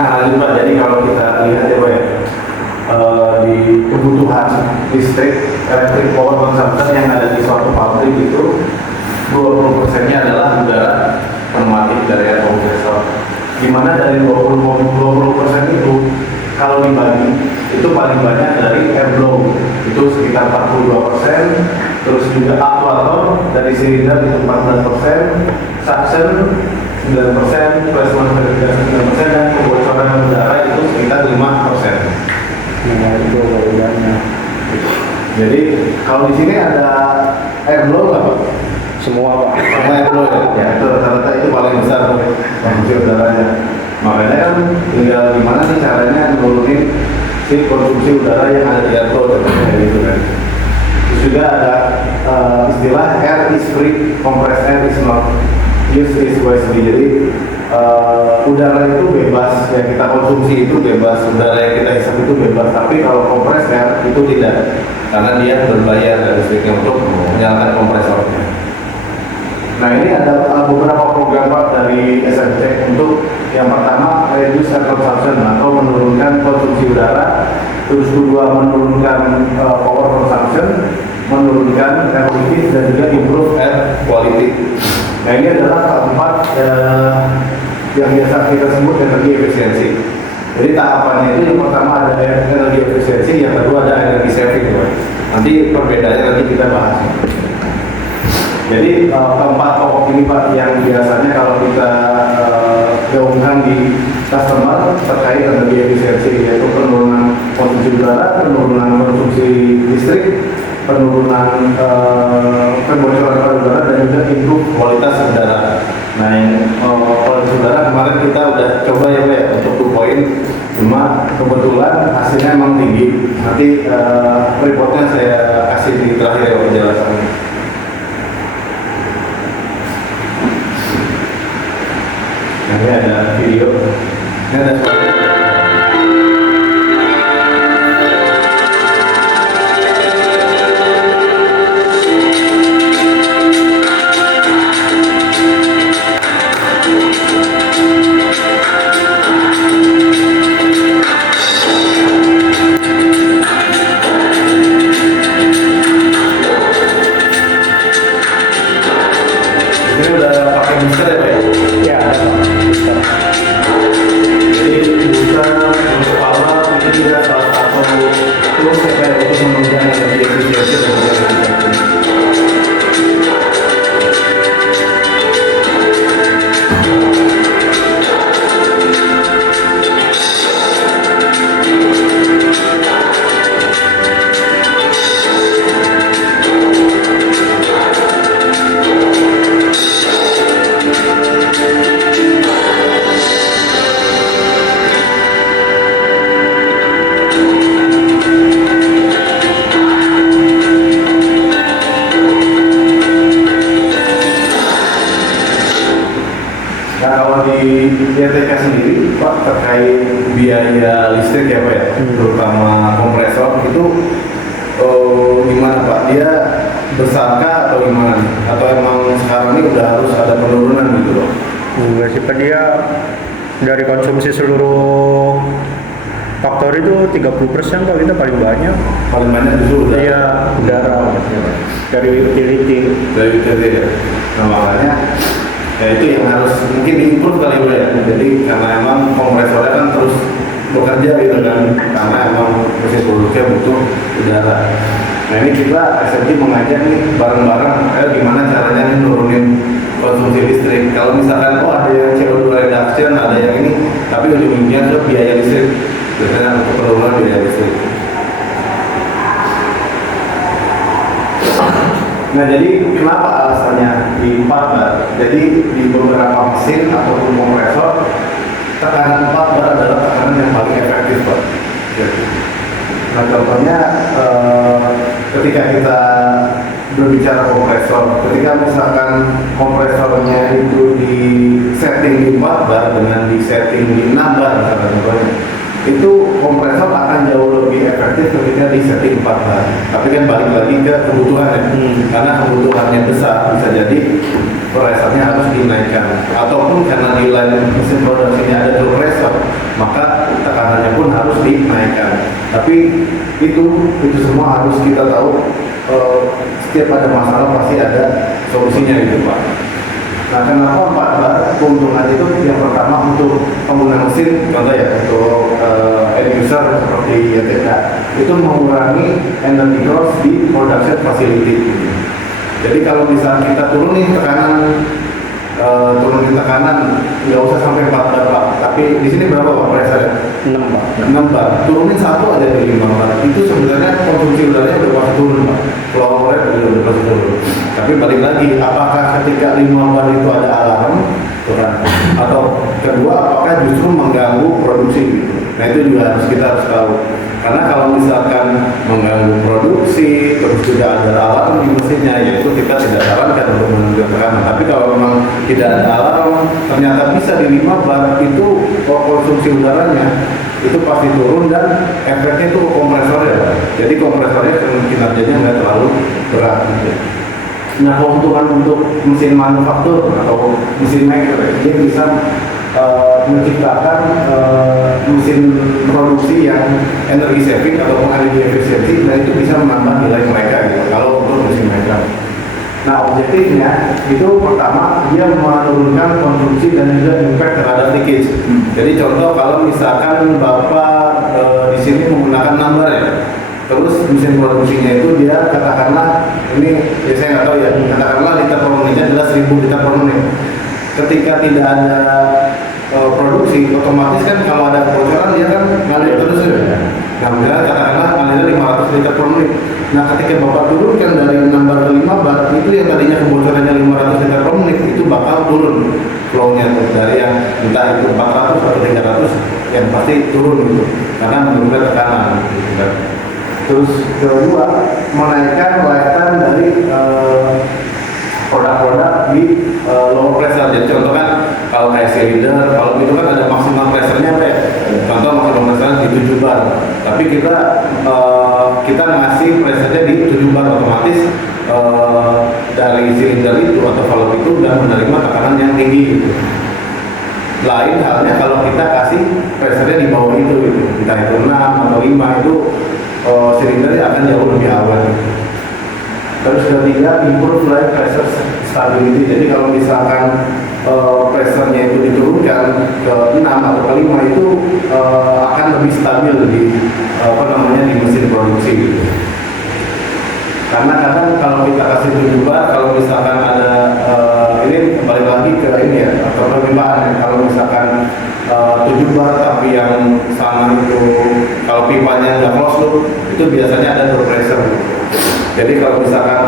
Nah, lanjut Pak. Jadi kalau kita lihat ya Pak ya, di kebutuhan listrik, electric power consumption yang ada di suatu pabrik itu 20%-nya adalah udara pneumatik dari air kompresor. Dimana dari 20% itu kalau dibagi itu paling banyak dari air blow itu sekitar 42%, terus juga aktuator dari silinder itu 14%, suction 9%, plasma ventilasi 9%, dan kebocoran udara itu sekitar 5%. Nah, itu banyak. Jadi kalau di sini ada air blow nggak Pak? Semua Pak. Sama air blow ya? Ya itu rata-rata itu paling besar konsumsi udaranya. Makanya kan tinggal gimana sih caranya nurunin si konsumsi udara yang ada di air blow kayak gitu kan. Terus juga ada istilah air is free, compressed air is not used is wisely. Jadi udara itu bebas, yang kita konsumsi itu bebas, udara yang kita hisap itu bebas. Tapi kalau kompres air itu tidak, karena dia berbayar dari listriknya untuk menyalakan kompresornya. Nah ini ada beberapa program Pak dari SMC untuk yang pertama reduce air consumption atau menurunkan konsumsi udara, terus kedua menurunkan power consumption, menurunkan air quality, dan juga improve air quality. Nah ini adalah keempat yang biasa kita sebut energi efisiensi. Jadi tahapannya itu yang pertama ada energi efisiensi, yang kedua ada energi saving. Nanti perbedaannya nanti kita bahas. Jadi keempat pokok ini Pak yang biasanya kalau kita gaungkan di customer terkait energi efisiensi, yaitu penurunan konsumsi udara, penurunan konsumsi listrik, penurunan kebocoran udara, dan juga improve kualitas udara. Nah yang kualitas udara kemarin kita udah coba ya Pak untuk 2 poin, cuma kebetulan hasilnya emang tinggi. Nanti reportnya saya kasih di terakhir ya penjelasannya. Ini ada video, ini ada suara. Ini udah pakai booster ya Pak? Ya, ada Pak. Booster. Jadi booster untuk power ini juga salah satu tools ya Pak untuk menunjang energi efisiensi dan juga efisiensi. Nah kalau di YTK sendiri Pak terkait biaya listrik ya Pak ya, terutama kompresor itu gimana Pak? Dia besarkah atau gimana? Atau emang sekarang ini udah harus ada penurunan gitu loh? Enggak sih Pak, dia dari konsumsi seluruh faktor itu 30% Pak, kita paling banyak. Paling banyak justru udara. Iya, udara dari utility. Dari utility ya. Nah makanya ya itu yang harus mungkin diimprove kali Pak ya. Jadi karena emang kompresornya kan terus bekerja gitu kan, karena emang mesin produksinya butuh udara. Nah ini kita SMG mengajak nih bareng-bareng gimana caranya nih nurunin konsumsi listrik. Kalau misalkan ada yang CO2 reduction, ada yang ini, tapi ujung-ujungnya itu biaya listrik, biasanya untuk penurunan biaya listrik. Nah jadi kenapa alasannya di 4 bar? Jadi di beberapa mesin ataupun kompresor tekanan 4 bar adalah tekanan yang paling efektif Pak. Nah contohnya ketika kita berbicara kompresor, ketika misalkan kompresornya itu di setting di 4 bar dengan di setting di 6 bar misalkan contohnya, itu kompresor akan jauh lebih efektif ketika di setting 4 bar. Tapi kan balik lagi ke kebutuhan ya. Karena kebutuhannya besar, bisa jadi presernya harus dinaikkan. Ataupun karena di line mesin produksinya ada compressor, maka tekanannya pun harus dinaikkan. Tapi itu semua harus kita tahu. Setiap ada masalah pasti ada solusinya gitu Pak. Nah, kenapa 4 bar keuntungan itu yang pertama untuk pengguna mesin, contoh ya untuk end user seperti YTK itu mengurangi energy loss di production facility. Jadi kalau misalnya kita turunin tekanan nggak usah sampai 4 bar Pak, tapi di sini berapa Pak pressure? 6 Pak. 6 bar, turunin satu aja di 5 bar, itu sebenarnya konsumsi udaranya udah pasti turun Pak, flow rate udah pasti turun. Tapi balik lagi, apakah ketika 5 bar itu ada alarm turun, atau kedua apakah justru mengganggu produksi gitu. Nah itu juga kita harus tahu, karena kalau misalkan mengganggu produksi terus juga ada alarm di mesinnya, yaitu kita tidak sarankan untuk menentukan tekanan. Tapi kalau memang tidak ada alarm, ternyata bisa di 5 bar itu konsumsi udaranya itu pasti turun dan efeknya itu ke kompresor ya. Jadi kompresornya kinerjanya nggak terlalu berat gitu. Nah keuntungan untuk mesin manufaktur atau mesin maker, dia bisa menciptakan mesin produksi yang energi saving atau energi efisiensi, dan itu bisa menambah nilai mereka gitu kalau untuk mesin maker. Nah objektifnya itu pertama dia menurunkan konsumsi dan juga impact terhadap leakage. Jadi contoh kalau misalkan Bapak di sini menggunakan number ya, terus mesin produksinya itu dia katakanlah ini ya saya nggak tahu ya, katakanlah liter per menitnya adalah 1000 liter per menit. Ketika tidak ada produksi, otomatis kan kalau ada kebocoran dia kan ngalir terus ya. Nah misalnya katakanlah ngalir 500 liter per menit. Nah ketika Bapak turunkan dari 6 bar ke 5 bar, itu yang tadinya kebocorannya 500 liter per menit itu bakal turun flow-nya dari yang entah itu 400 atau 300 yang pasti turun gitu, karena menurunkan tekanan gitu kan. Terus kedua, menaikkan lifetime dari produk-produk di low pressure. Jadi contoh kan kalau kayak silinder, kalau itu kan ada maksimal pressure-nya apa ya? Contoh maksimal pressure di 7 bar. Tapi kita ngasih pressure-nya di 7 bar, otomatis dari silinder itu atau valve itu udah menerima tekanan yang tinggi gitu. Lain halnya kalau kita kasih pressure-nya di bawah itu gitu. Entah itu 6 atau 5 itu silindernya akan jauh lebih awet. Terus ketiga, improve line pressure stability. Jadi kalau misalkan pressure-nya itu diturunkan ke 6 atau ke 5 itu akan lebih stabil di di mesin produksi gitu. Karena kadang kalau kita kasih 7 bar, kalau misalkan ada ini kembali lagi ke ini ya, atau perpipaan. Kalau misalkan 7 bar tapi yang sama itu kalau pipanya nggak close loop, itu biasanya ada door pressure. Jadi kalau misalkan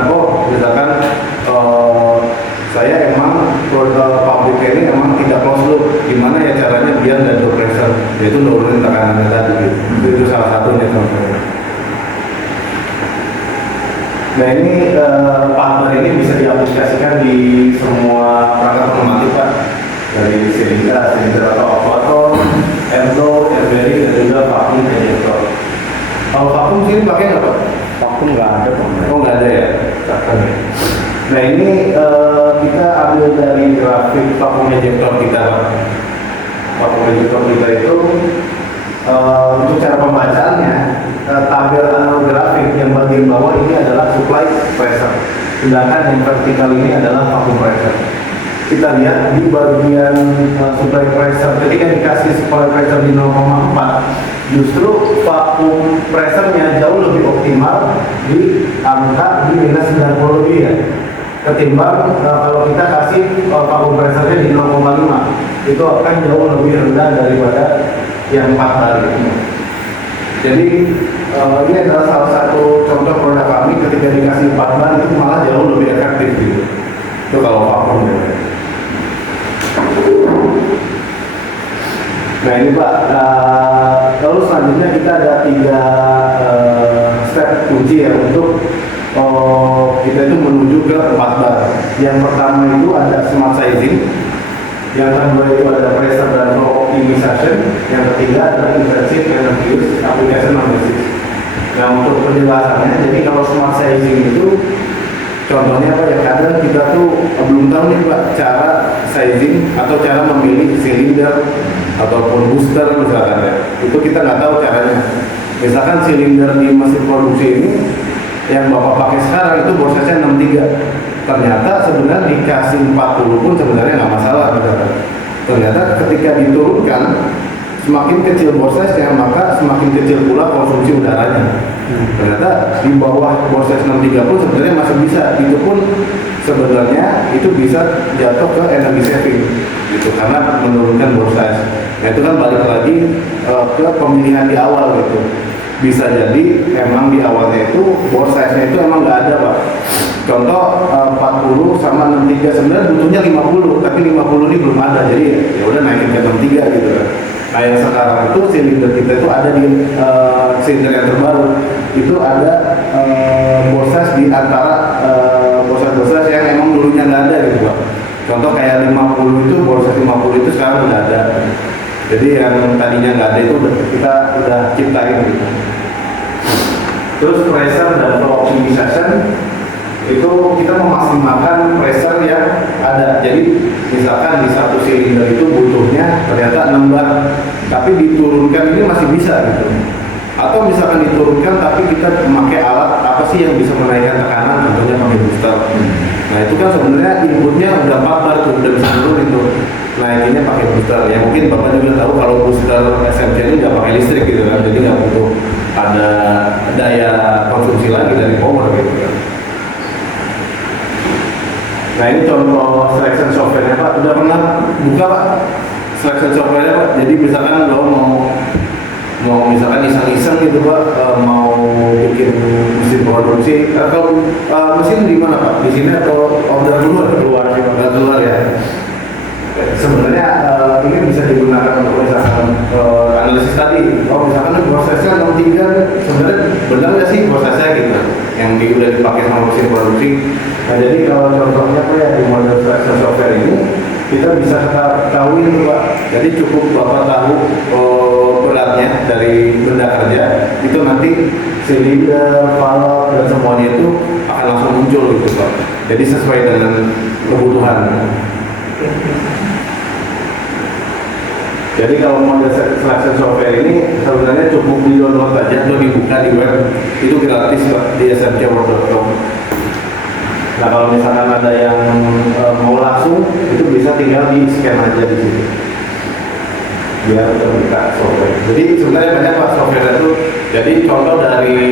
saya emang pabrik ini emang tidak close loop, gimana ya caranya biar nggak door pressure, yaitu nurunin tekanannya tadi gitu. Itu salah satunya contohnya. Nah ini partner ini bisa diaplikasikan di semua perangkat otomotif Pak, dari silinder atau operator, airflow, air bearing, dan juga vacuum injector. Kalau vacuum sini pakai nggak Pak? Vacuum nggak ada Pak. Oh nggak ada ya? Cakep ya. Nah ini kita ambil dari grafik vacuum injector kita Pak. Vacuum injector kita itu untuk cara pembacaannya, tabel grafik yang bagian bawah ini adalah supply pressure, sedangkan yang vertikal ini adalah vacuum pressure. Kita lihat di bagian supply pressure, ketika dikasih supply pressure di 0,4, justru vacuum pressure-nya jauh lebih optimal di angka di minus 90 lebih ya, ketimbang kalau kita kasih vacuum pressure-nya di 0,5, itu akan jauh lebih rendah daripada yang 4 bar. Jadi ini adalah salah satu contoh produk kami, ketika dikasih 4 bar itu malah jauh lebih efektif gitu. Itu kalau vacuum ya. Nah ini Pak, lalu selanjutnya kita ada 3 step kunci ya untuk kita itu menuju ke 4 bar. Yang pertama itu ada smart sizing, yang kedua itu ada pressure dan flow optimization, yang ketiga adalah intensive energy use application analysis. Nah, untuk penjelasannya, jadi kalau smart sizing itu contohnya apa ya, kadang kita tuh belum tahu nih Pak cara sizing atau cara memilih silinder ataupun booster misalkan ya, itu kita nggak tahu caranya. Misalkan silinder di mesin produksi ini yang Bapak pakai sekarang itu bore size-nya 63, ternyata sebenarnya dikasih 40 pun sebenarnya nggak masalah misalkan. Ternyata ketika diturunkan semakin kecil bore size-nya maka semakin kecil pula konsumsi udaranya. Ternyata di bawah bore size 63 pun sebenarnya masih bisa, itu pun sebenarnya itu bisa jatuh ke energi saving gitu karena menurunkan bore size. Nah itu kan balik lagi ke pemilihan di awal gitu. Bisa jadi emang di awalnya itu bore size-nya itu emang nggak ada Pak. Contoh 40 sama 63 sebenarnya butuhnya 50, tapi 50 ini belum ada, jadi ya udah naikin ke 63 gitu kan. Nah yang sekarang itu silinder kita itu ada di silinder yang terbaru itu ada bore size di antara bore size yang emang dulunya nggak ada gitu Pak. Contoh kayak 50 itu bore size 50 itu sekarang udah ada. Jadi yang tadinya nggak ada itu kita udah ciptain gitu. Terus pressure dan flow optimization itu kita memaksimalkan pressure yang ada. Jadi misalkan di satu silinder itu butuhnya ternyata 6 bar, tapi diturunkan ini masih bisa gitu. Atau misalkan diturunkan tapi kita memakai alat apa sih yang bisa menaikkan tekanan, contohnya pakai booster. Nah itu kan sebenarnya inputnya udah 4 bar tuh, udah bisa turun itu. Naikinnya pakai booster. Ya mungkin Bapak juga tahu kalau booster SMC ini nggak pakai listrik gitu kan, jadi nggak butuh ada daya konsumsi lagi dari power gitu kan. Nah ini contoh selection software-nya Pak, udah pernah buka Pak selection software-nya Pak. Jadi misalkan lo mau misalkan iseng-iseng gitu Pak, mau bikin mesin produksi, atau mesin di mana Pak? Di sini atau order keluar ya. Sebenarnya ini bisa digunakan untuk misalkan analisis tadi. Oh misalkan prosesnya 63, sebenarnya benar nggak sih prosesnya gitu yang udah dipakai sama mesin produksi. Nah jadi kalau contohnya apa ya di model selection software ini kita bisa tahu itu Pak. Jadi cukup Bapak tahu beratnya dari benda kerja itu nanti silinder, valve dan semuanya itu akan langsung muncul gitu Pak. Jadi sesuai dengan kebutuhan. Jadi kalau model selection software ini sebenarnya cukup di download aja atau dibuka di web, itu gratis Pak di smcworld.com. Nah kalau misalkan ada yang mau langsung itu bisa tinggal di scan aja di sini biar terbuka software. Jadi sebenarnya banyak Pak software itu. Jadi contoh dari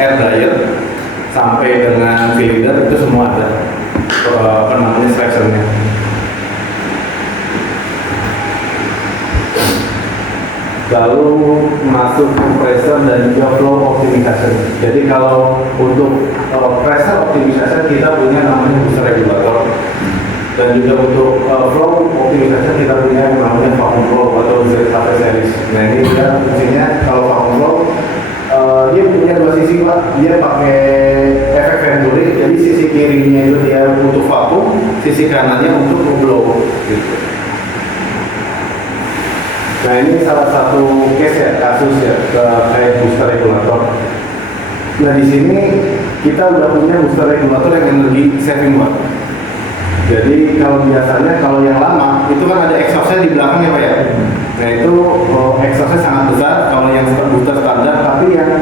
air dryer sampai dengan cylinder itu semua ada namanya selectionnya. Lalu masuk compressor dan juga flow optimization. Jadi kalau untuk pressure optimization kita punya namanya booster regulator, dan juga untuk flow optimization kita punya yang namanya vacuum flow atau ZHP series. Nah ini dia fungsinya kalau vacuum flow dia punya dua sisi Pak. Dia pakai efek Venturi, jadi sisi kirinya itu dia untuk vakum, sisi kanannya untuk blow gitu. Nah ini salah satu case ya, kasus ya terkait booster regulator. Nah di sini kita udah punya booster regulator yang energi saving Pak. Jadi kalau biasanya kalau yang lama itu kan ada exhaustnya di belakangnya Pak ya. Nah itu exhaustnya sangat besar kalau yang booster standar, tapi yang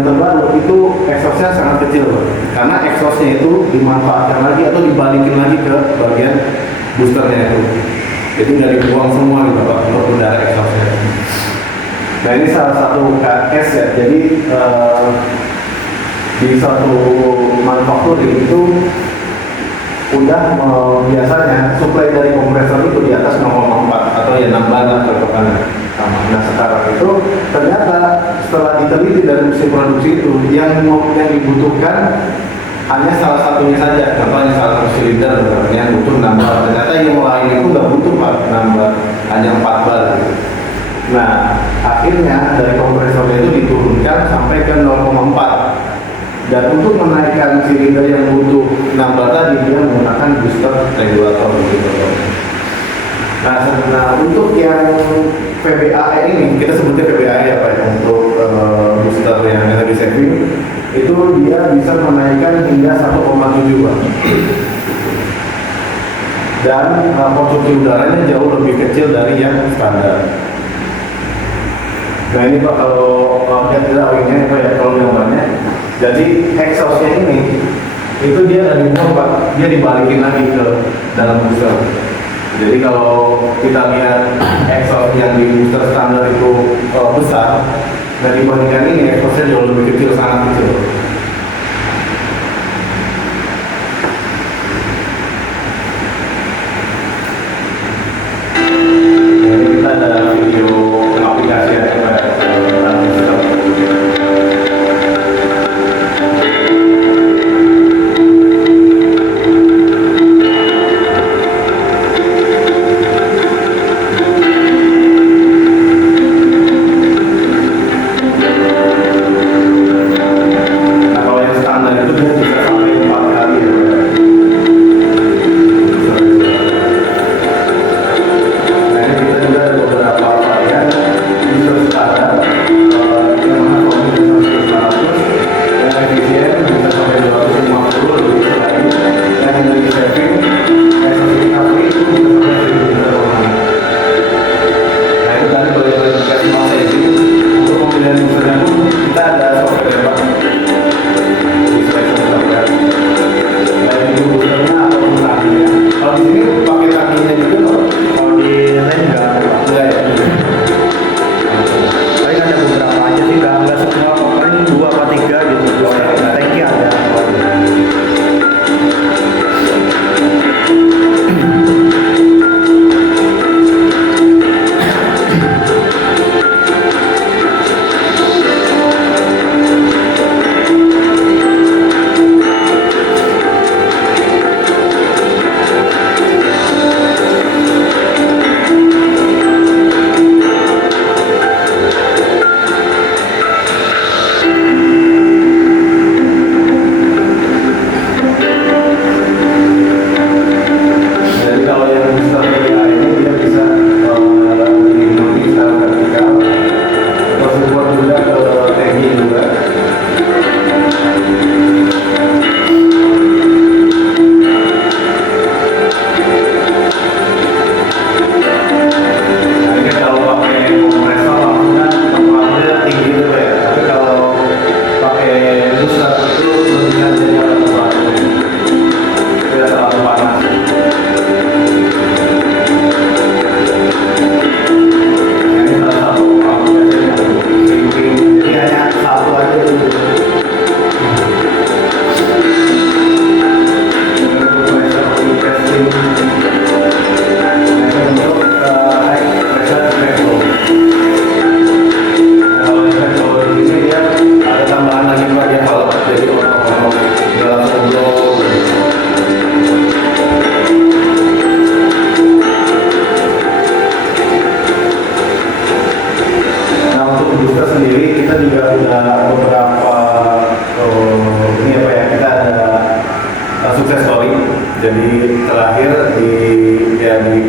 terbaru itu exhaustnya sangat kecil Pak. Karena exhaustnya itu dimanfaatkan lagi atau dibalikin lagi ke bagian boosternya itu. Jadi nggak dibuang semua gitu Pak untuk udara exhaustnya. Nah ini salah satu case ya. Jadi di suatu manufacturing itu udah biasanya suplai dari kompresor itu di atas 0,4 atau ya 6 bar lah tertekan sama. Nah sekarang itu ternyata setelah diteliti dari mesin produksi itu yang dibutuhkan hanya salah satunya saja, contohnya salah satu silinder yang butuh 6 bar. Ternyata yang lain itu nggak butuh 6 bar, hanya 4 bar. Nah, akhirnya dari kompresornya itu diturunkan sampai ke 0,4. Dan untuk menaikkan silinder yang butuh 6 bar tadi, dia menggunakan booster regulator gitu. Nah, untuk yang VBAE ini, kita sebutnya VBAE apa ya, untuk booster yang energy saving, itu dia bisa menaikkan hingga 1,7 Pak. Dan konsumsi udaranya jauh lebih kecil dari yang standar. Nah ini Pak, kalau kita awalnya Pak ya, kalau gambarnya, jadi exhaustnya ini, itu dia lagi Pak, dia dibalikin lagi ke dalam booster. Jadi kalau kita lihat exhaust yang di booster standar itu besar, dan dibandingkan ini exhaustnya jauh lebih kecil, sangat kecil. Ini kita ada video aplikasi yang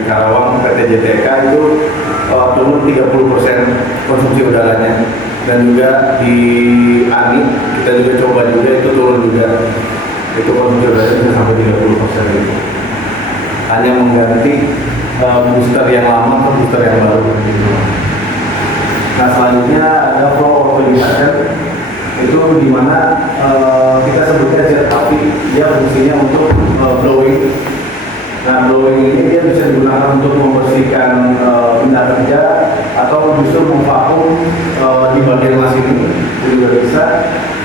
Karawang PT JTK itu turun 30% konsumsi udaranya, dan juga di ANI kita juga coba juga itu turun juga, itu konsumsi udaranya bisa sampai 30% itu. Hanya mengganti booster yang lama ke booster yang baru. Nah selanjutnya ada flow optimization, itu dimana kita sebutnya jet api, dia fungsinya untuk blowing. Nah, blowing ini dia bisa digunakan untuk membersihkan benda kerja atau justru memvakum di bagian mesin ini, itu juga bisa.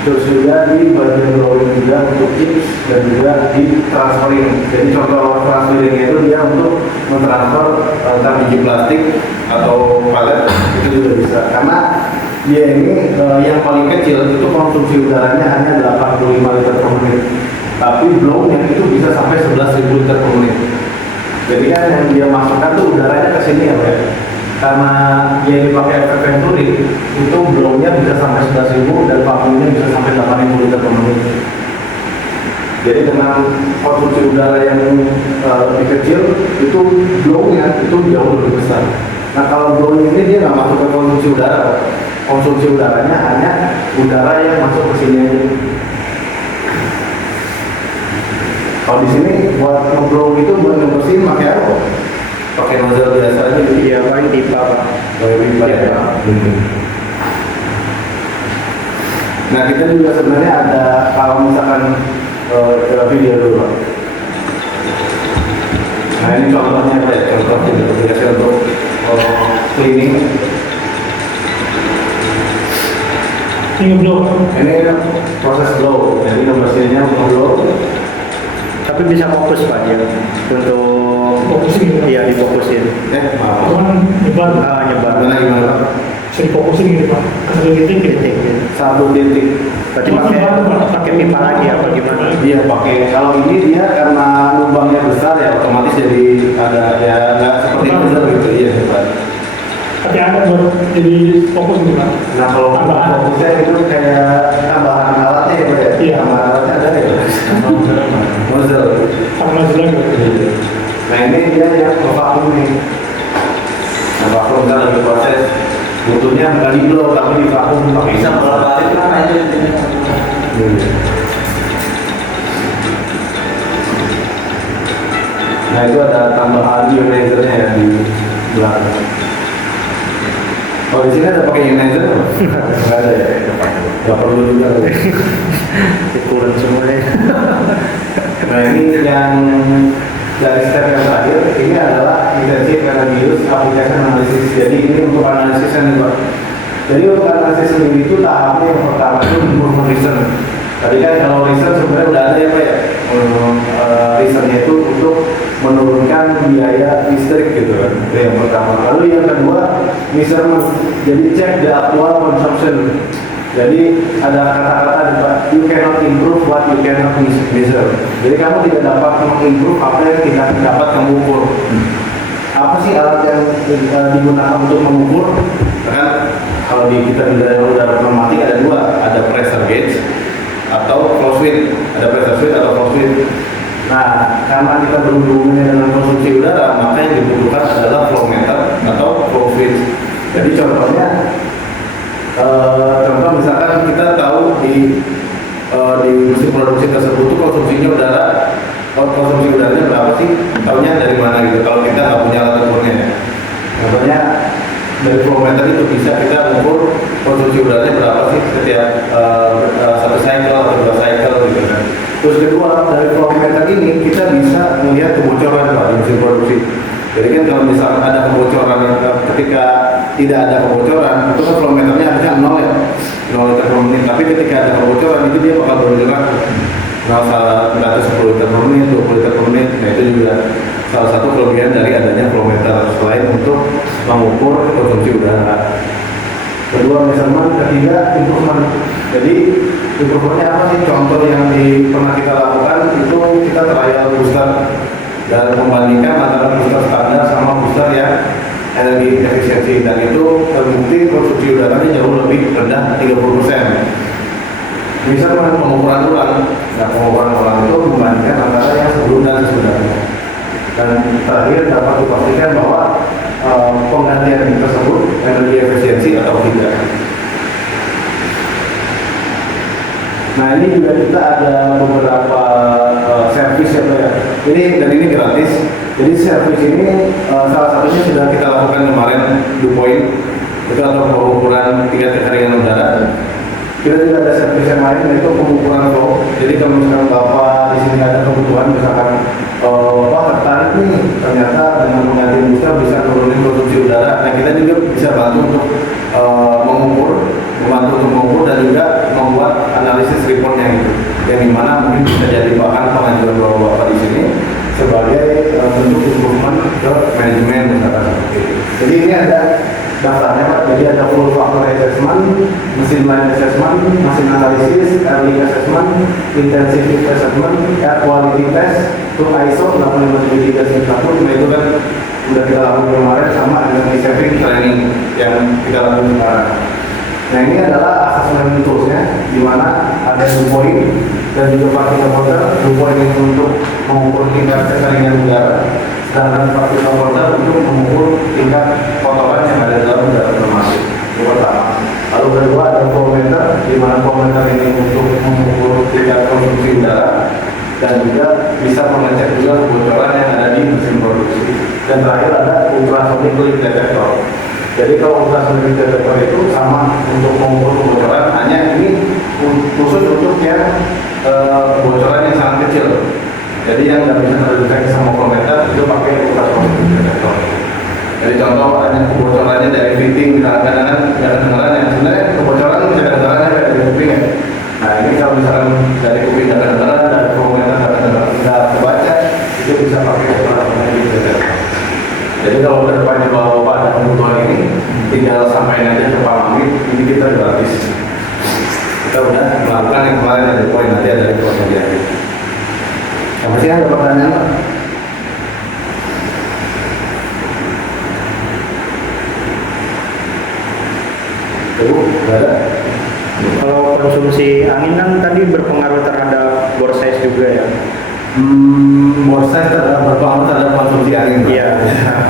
Terus juga di bagian blowing juga untuk chips dan juga di transferring. Jadi contoh transferring itu dia untuk mentransfer entah biji plastik atau palet, itu juga bisa. Karena dia ini yang paling kecil itu konsumsi udaranya hanya 85 liter per menit. Tapi blownya itu bisa sampai 11.000 liter per menit. Jadi kan yang dia masukkan tuh udaranya ke sini ya Pak. Karena dia dipakai efek Venturi, itu blownya bisa sampai 11.000 dan vakumnya bisa sampai 8.000 liter per menit. Jadi dengan konsumsi udara yang lebih kecil, itu blow-nya itu jauh lebih besar. Nah kalau blow ini dia nggak masuk ke konsumsi udara, konsumsi udaranya hanya udara yang masuk ke sini aja. Kalau di sini buat ngeblow itu buat ngebersihin pakai apa? Pakai nozzle biasa aja. Iya, paling pipa Pak. Pakai pipa ya. Iya. Nah kita juga sebenarnya ada, kalau misalkan ke video dulu Pak. Nah ini contohnya apa ya? Contoh biasa untuk cleaning. Ini blow. Ini proses blow, jadi ngebersihinnya blow. Tapi bisa fokus Pak dia untuk Fokusin. iya difokusin. Maaf. Cuman nyebar. Nyebar. Gimana? Bisa difokusin gitu Pak. Satu titik. Satu titik. Berarti Cuma nyebar, Pak. pakai pipa lagi apa gimana? Iya pakai, kalau ini dia karena lubangnya besar ya otomatis jadi ada ya nggak seperti nozzle gitu iya Pak. Tapi ada buat jadi fokus gitu Pak. Nah kalau Tambahan. fokusnya itu kayak tambahan alatnya ya Pak ya? Iya. Tambahan alatnya ada ya? Nozzle. Sama nozzle gitu. Nah ini dia yang vakum nih. Nah vakum kan lagi proses butuhnya nggak di blow tapi di vakum pakai Bisa bolak-balik lah aja ini. Nah itu ada tambahan ionizer-nya ya di belakang. Oh di sini ada pakai ionizer? Nggak ada ya? Nggak perlu juga. Dikulen semuanya. Nah ini yang dari step yang terakhir, ini adalah intensive analysis application analysis. Jadi ini untuk analisisnya nih Pak. Jadi untuk analisis sendiri itu tahapnya yang pertama itu improvement reason. Tadi kan kalau reason sebenarnya udah ada ya Pak ya. Reasonnya itu untuk menurunkan biaya listrik gitu kan. Itu yang pertama. Lalu yang kedua measurement. Jadi cek the actual consumption. Jadi ada kata-kata di Pak, you cannot improve what you cannot measure. Jadi kamu tidak dapat mengimprove apa yang tidak dapat kamu ukur. Apa sih alat yang digunakan untuk mengukur? Kan kalau di kita di dalam udara pneumatik ada dua, ada pressure gauge atau flow switch, ada pressure switch atau flow switch. Nah, karena kita berhubungannya dengan konsumsi udara, maka yang dibutuhkan adalah flow meter atau flow switch. Jadi contohnya, contoh misalkan kita tahu di mesin produksi tersebut itu konsumsinya udara, konsumsi udaranya berapa sih? Tahunya dari mana gitu? Kalau kita nggak punya alat ukurnya, contohnya dari flow meter itu bisa kita ukur konsumsi udaranya berapa sih setiap satu cycle atau dua cycle gitu kan. Terus kedua dari flow meter ini kita bisa melihat kebocoran Pak di mesin produksi. Jadi kan kalau misalkan ada kebocoran, ketika tidak ada kebocoran itu kan flow meternya harusnya 0 ya, 0 liter per menit. Tapi ketika ada kebocoran itu dia bakal bergerak 10 liter per menit, 20 liter per menit. Nah itu juga salah satu kelebihan dari adanya flow meter selain untuk mengukur konsumsi udara. Kedua measurement, ketiga improvement. Jadi improvementnya apa sih? Contoh yang pernah kita lakukan itu kita trial booster dan membandingkan antara booster standar sama booster yang energi efisiensi, dan itu terbukti konsumsi udaranya jauh lebih rendah 30%. Bisa dengan pengukuran ulang. Nah, pengukuran ulang itu membandingkan antara yang sebelum dan sesudahnya. Dan terakhir dapat dipastikan bahwa penggantian tersebut energi efisiensi atau tidak. Nah ini juga kita ada beberapa servis ya Pak ya. Ini gratis. Jadi servis ini salah satunya sudah kita lakukan kemarin, dew point. Itu adalah pengukuran tingkat kekeringan udara. Kita juga ada servis yang lain yaitu pengukuran flow. Jadi kalau misalkan Bapak di sini ada kebutuhan misalkan Pak tertarik nih ternyata dengan mengganti booster bisa turunin konsumsi udara. Nah kita juga bisa bantu untuk membantu untuk mengukur dan juga membuat analisis reportnya gitu. Yang dimana mungkin bisa jadi bahan pengajuan Bapak di sini sebagai bentuk improvement ke manajemen misalkan seperti itu. Jadi ini ada daftarnya Pak. Jadi ada full factor assessment, mesin line assessment, mesin analisis, early assessment, intensive assessment, air quality test, to ISO 85391. Nah itu kan sudah kita lakukan kemarin sama dengan saving training yang kita lakukan sekarang. Nah ini adalah assessment toolsnya, di mana ada dew point. dan juga partikel holder dua ini untuk mengukur tingkat kesaringan udara, sedangkan partikel holder untuk mengukur tingkat kotoran yang ada dalam udara termasuk. Itu pertama. Lalu kedua ada flow meter, di mana flow meter ini untuk mengukur tingkat konsumsi udara dan juga bisa mengecek juga kebocoran yang ada di mesin produksi. Dan terakhir ada ultrasonic leak detector. Jadi kalau ultrasonic detector itu sama untuk mengukur kebocoran, hanya ini khusus untuk yang kebocoran yang sangat kecil. Jadi yang nggak bisa terdeteksi sama flow meter itu pakai ultrasonic detector. Jadi contoh hanya kebocorannya dari fitting, misalkan nggak kedengaran ya, sebenarnya kebocoran bisa kedengarannya dari kuping ya. Nah ini kalau misalkan dari kuping nggak kedengaran, dari flow meter nggak kedengaran, nggak kebaca, itu bisa pakai ultrasonic detector. Jadi kalau ke depannya kalau Bapak ada kebutuhan ini, tinggal sampaikan aja ke Pak Mamit, ini kita gratis. Kita udah melakukan yang kemarin dari poin nanti ada di poin dia. Masih ada pertanyaan Pak? Nggak ada. Kalau konsumsi angin kan tadi berpengaruh terhadap bore size juga ya. Bore size berpengaruh terhadap konsumsi angin. Iya.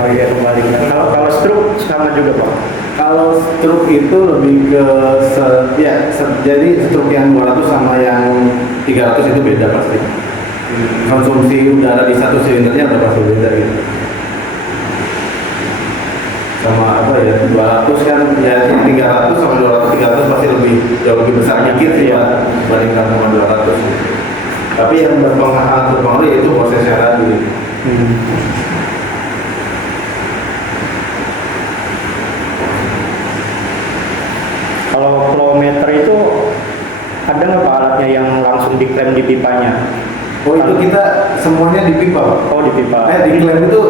Oh iya kembali. Kalau stroke sama juga Pak. Kalau stroke itu lebih ke jadi stroke yang 200 sama yang 300 itu beda pasti. Konsumsi udara di satu silindernya udah pasti beda gitu. Sama apa ya, 200 kan ya 300 sama 200 300 pasti jauh lebih besar dikit sih ya dibandingkan sama 200. Tapi yang berpengaruh yaitu prosesnya tadi. Kalau flow meter itu ada nggak Pak alatnya yang langsung diklaim di pipanya? Oh itu kita semuanya di pipa Pak? Oh di pipa. Diklaim itu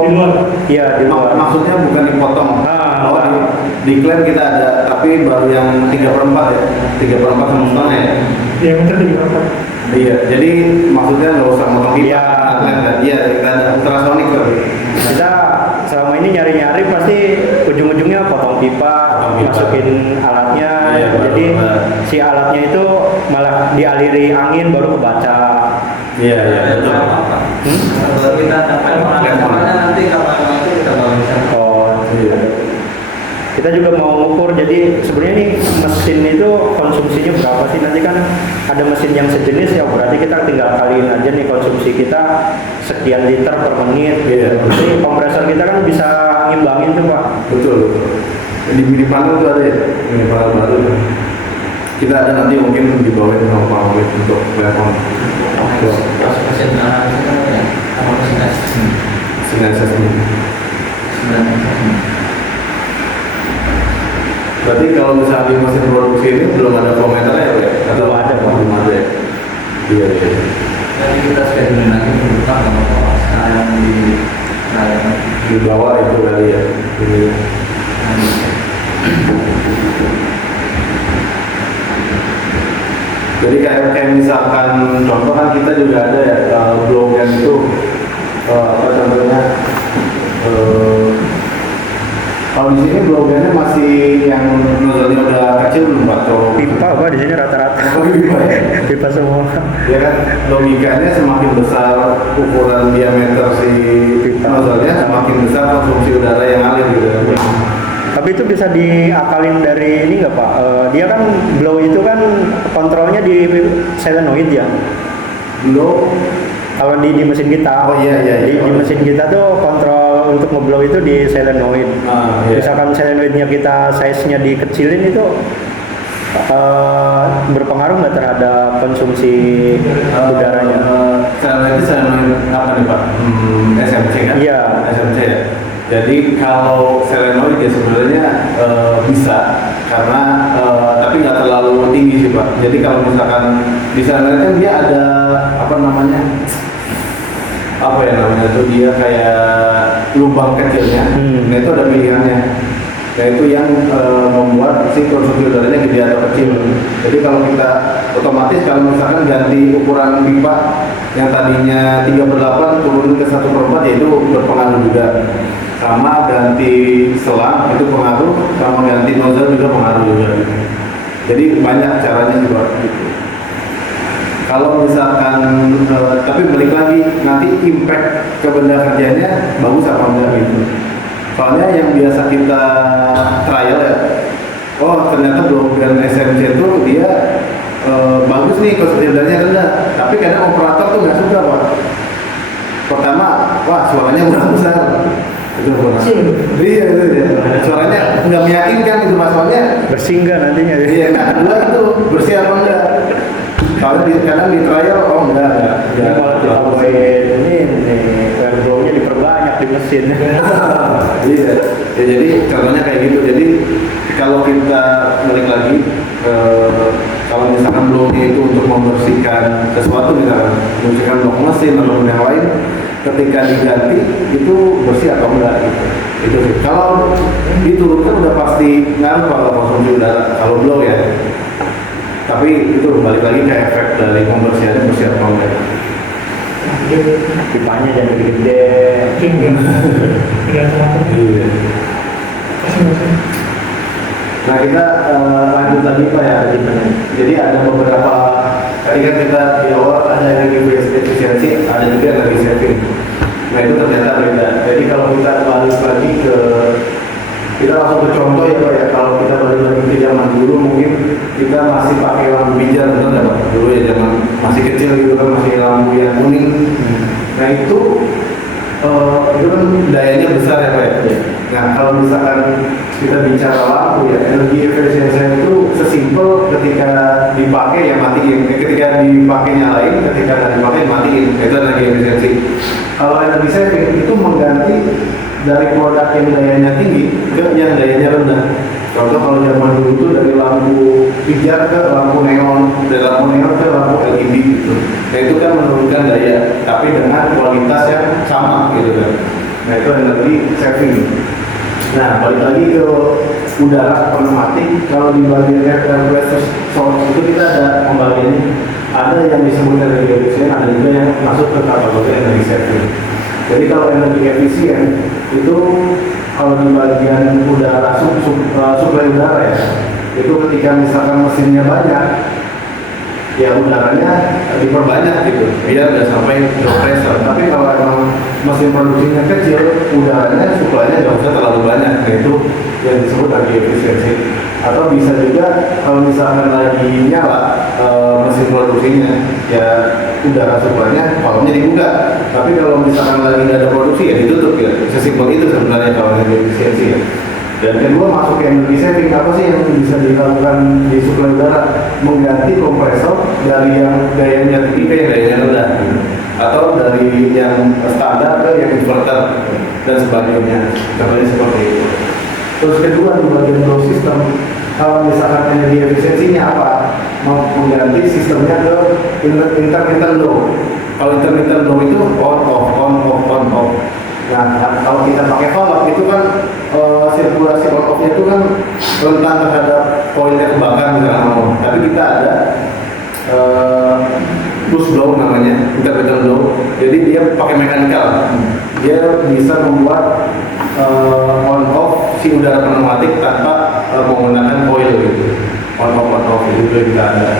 Di luar. Iya di luar. maksudnya bukan dipotong. Ah, diklaim kita ada, tapi baru yang 3/4 ya, 3/4 sama setengah ya. Yang meter di berapa? Iya, jadi maksudnya nggak usah motong pipa. Iya. Iya, kita ada ultrasonik tapi. Kita selama ini nyari-nyari pasti ujung-ujungnya potong pipa, masukin alatnya. Iya, jadi benar. si alatnya itu malah dialiri angin baru kebaca. Iya, betul. Kalau kita dapat pengalamannya nanti kapal itu kita baru bisa. Oh, Iya. kita juga mau ngukur. Jadi sebenarnya nih mesin itu konsumsinya berapa sih? Nanti kan ada mesin yang sejenis ya, berarti kita tinggal kaliin aja nih konsumsi kita sekian liter per menit. Iya. Jadi kompresor kita kan bisa ngimbangin tuh Pak. Betul. Di mini panel itu ada ya, mini panel baru. Kita ada nanti mungkin dibawain sama Pak Amit untuk telepon. Pas mesin ya, apa mesin Sintesis ini. sebenarnya. Berarti kalau misalnya di mesin produksi ini belum ada flow meternya ya? Atau Belum ada, Pak. Belum ada ya? Iya. Jadi kita schedule lagi berubah kalau sekarang Di bawah itu kali ya. Ini. Jadi kayak misalkan contoh kan kita juga ada ya blow gas itu apa contohnya kalau di sini blow gasnya masih yang nozzle-nya udah kecil belum Pak? Atau Pipa Pak di sini rata-rata. Oh, pipa ya? Pipa semua. Ya kan logikanya semakin besar ukuran diameter si nozzle-nya semakin besar konsumsi udara yang ngalir gitu. Tapi itu bisa diakalin dari ini nggak Pak? Dia kan blow itu kan kontrolnya di solenoid ya. Blow Kalau di mesin kita. Oh, iya. Di mesin kita tuh kontrol untuk ngeblow itu di solenoid. Iya. Misalkan solenoidnya kita size-nya dikecilin itu berpengaruh nggak terhadap konsumsi udaranya? Solenoid apa nih Pak? SMC kan? Iya. SMC ya. Jadi kalau solenoid ya sebenarnya bisa karena tapi nggak terlalu tinggi sih Pak. Jadi kalau misalkan di solenoid kan dia ada apa namanya itu dia kayak lubang kecilnya. Nah itu ada pilihannya. Yaitu yang membuat si konsumsi udaranya gede atau kecil. Jadi kalau kita otomatis kalau misalkan ganti ukuran pipa yang tadinya 3/8 turun ke 1/4 ya itu berpengaruh juga. Sama ganti selang itu pengaruh, sama ganti nozzle juga pengaruh juga. Jadi banyak caranya juga. Kalau misalkan tapi balik lagi nanti impact ke benda kerjanya bagus apa enggak gitu. Soalnya yang biasa kita trial ya, oh ternyata blockchain SMC itu dia bagus nih konsumsi udaranya rendah, tapi kadang operator tuh nggak suka pak. Pertama, wah suaranya kurang besar. Itu iya itu ya. Suaranya nggak meyakinkan itu masalahnya. Bersih nggak nantinya? Iya, nah kedua itu bersih apa enggak? Kalau kadang di trial, oh enggak. Jadi kalau ditambahin ini airflow-nya diperbanyak di mesin. Iya, ya, jadi contohnya kayak gitu. Jadi kalau kita balik lagi, kalau misalkan blownya itu untuk membersihkan sesuatu, misalkan membersihkan blok mesin atau yang lain, ketika diganti itu bersih atau enggak gitu. Itu sih. Kalau diturunkan udah pasti ngaruh pada konsumsi udara. Kalau blow ya. Tapi itu balik lagi ke efek dari pembersihannya bersih atau enggak. Pipanya jangan gede-gede. Iya. Nah kita lanjut lagi Pak ya. Jadi ada beberapa, tadi kan kita di awal ada energi efisiensi, ada juga energi saving. Nah itu ternyata beda. Jadi kalau kita balik lagi ke, kita langsung ke contoh ya Pak ya. Kalau kita balik lagi ke zaman dulu mungkin kita masih pakai lampu pijar, betul nggak Pak? Dulu ya zaman masih kecil gitu kan, masih lampu yang kuning. Nah itu kan dayanya besar ya Pak ya. Nah kalau misalkan kita bicara lampu ya, energi efisiensi itu sesimpel ketika dipakai ya matiin, ketika dipakai nyalain, ketika nggak dipakai matiin, itu energi efisiensi. Kalau energi saving itu mengganti dari produk yang dayanya tinggi ke yang dayanya rendah. Contoh kalau zaman dulu itu dari lampu pijar ke lampu neon, dari lampu neon ke lampu LED gitu. Nah itu kan menurunkan daya, tapi dengan kualitas yang sama gitu kan. Nah itu energi saving. Nah balik lagi ke udara pneumatik, kalau di bagian air compressor source itu kita ada pembagiannya. Ada yang disebut energi efisien, ada juga yang masuk ke kategori energi saving. Jadi kalau energi efisien itu kalau di bagian udara suplai udara ya, itu ketika misalkan mesinnya banyak, ya udaranya diperbanyak gitu, biar nggak sampai compressor. Tapi kalau emang mesin produksinya kecil, udaranya suplainya nggak usah terlalu banyak, yaitu yang disebut energi efisiensi. Atau bisa juga kalau misalkan lagi nyala mesin produksinya, ya udara suplainya kolomnya dibuka. Tapi kalau misalkan lagi nggak ada produksi ya ditutup ya. Sesimpel itu sebenarnya kalau energi efisiensi ya. Dan kedua masuk ke energi saving, apa sih yang bisa dilakukan di suplai udara? Mengganti kompresor dari yang dayanya tinggi ke yang dayanya rendah, atau dari yang standar ke yang inverter dan sebagainya. Contohnya seperti itu. Terus kedua di bagian flow system, kalau misalkan energi efisiensinya apa? Mengganti sistemnya ke intermittent low. Kalau intermittent low itu on off. Nah, kalau kita pakai valve itu kan sirkulasi on off-nya itu kan rentan terhadap koil yang kebakar misalnya. Tapi kita ada push blow namanya, intermittent blow. Jadi dia pakai mekanikal. Dia bisa membuat on off si udara pneumatik tanpa menggunakan coil gitu. On off itu kita ada.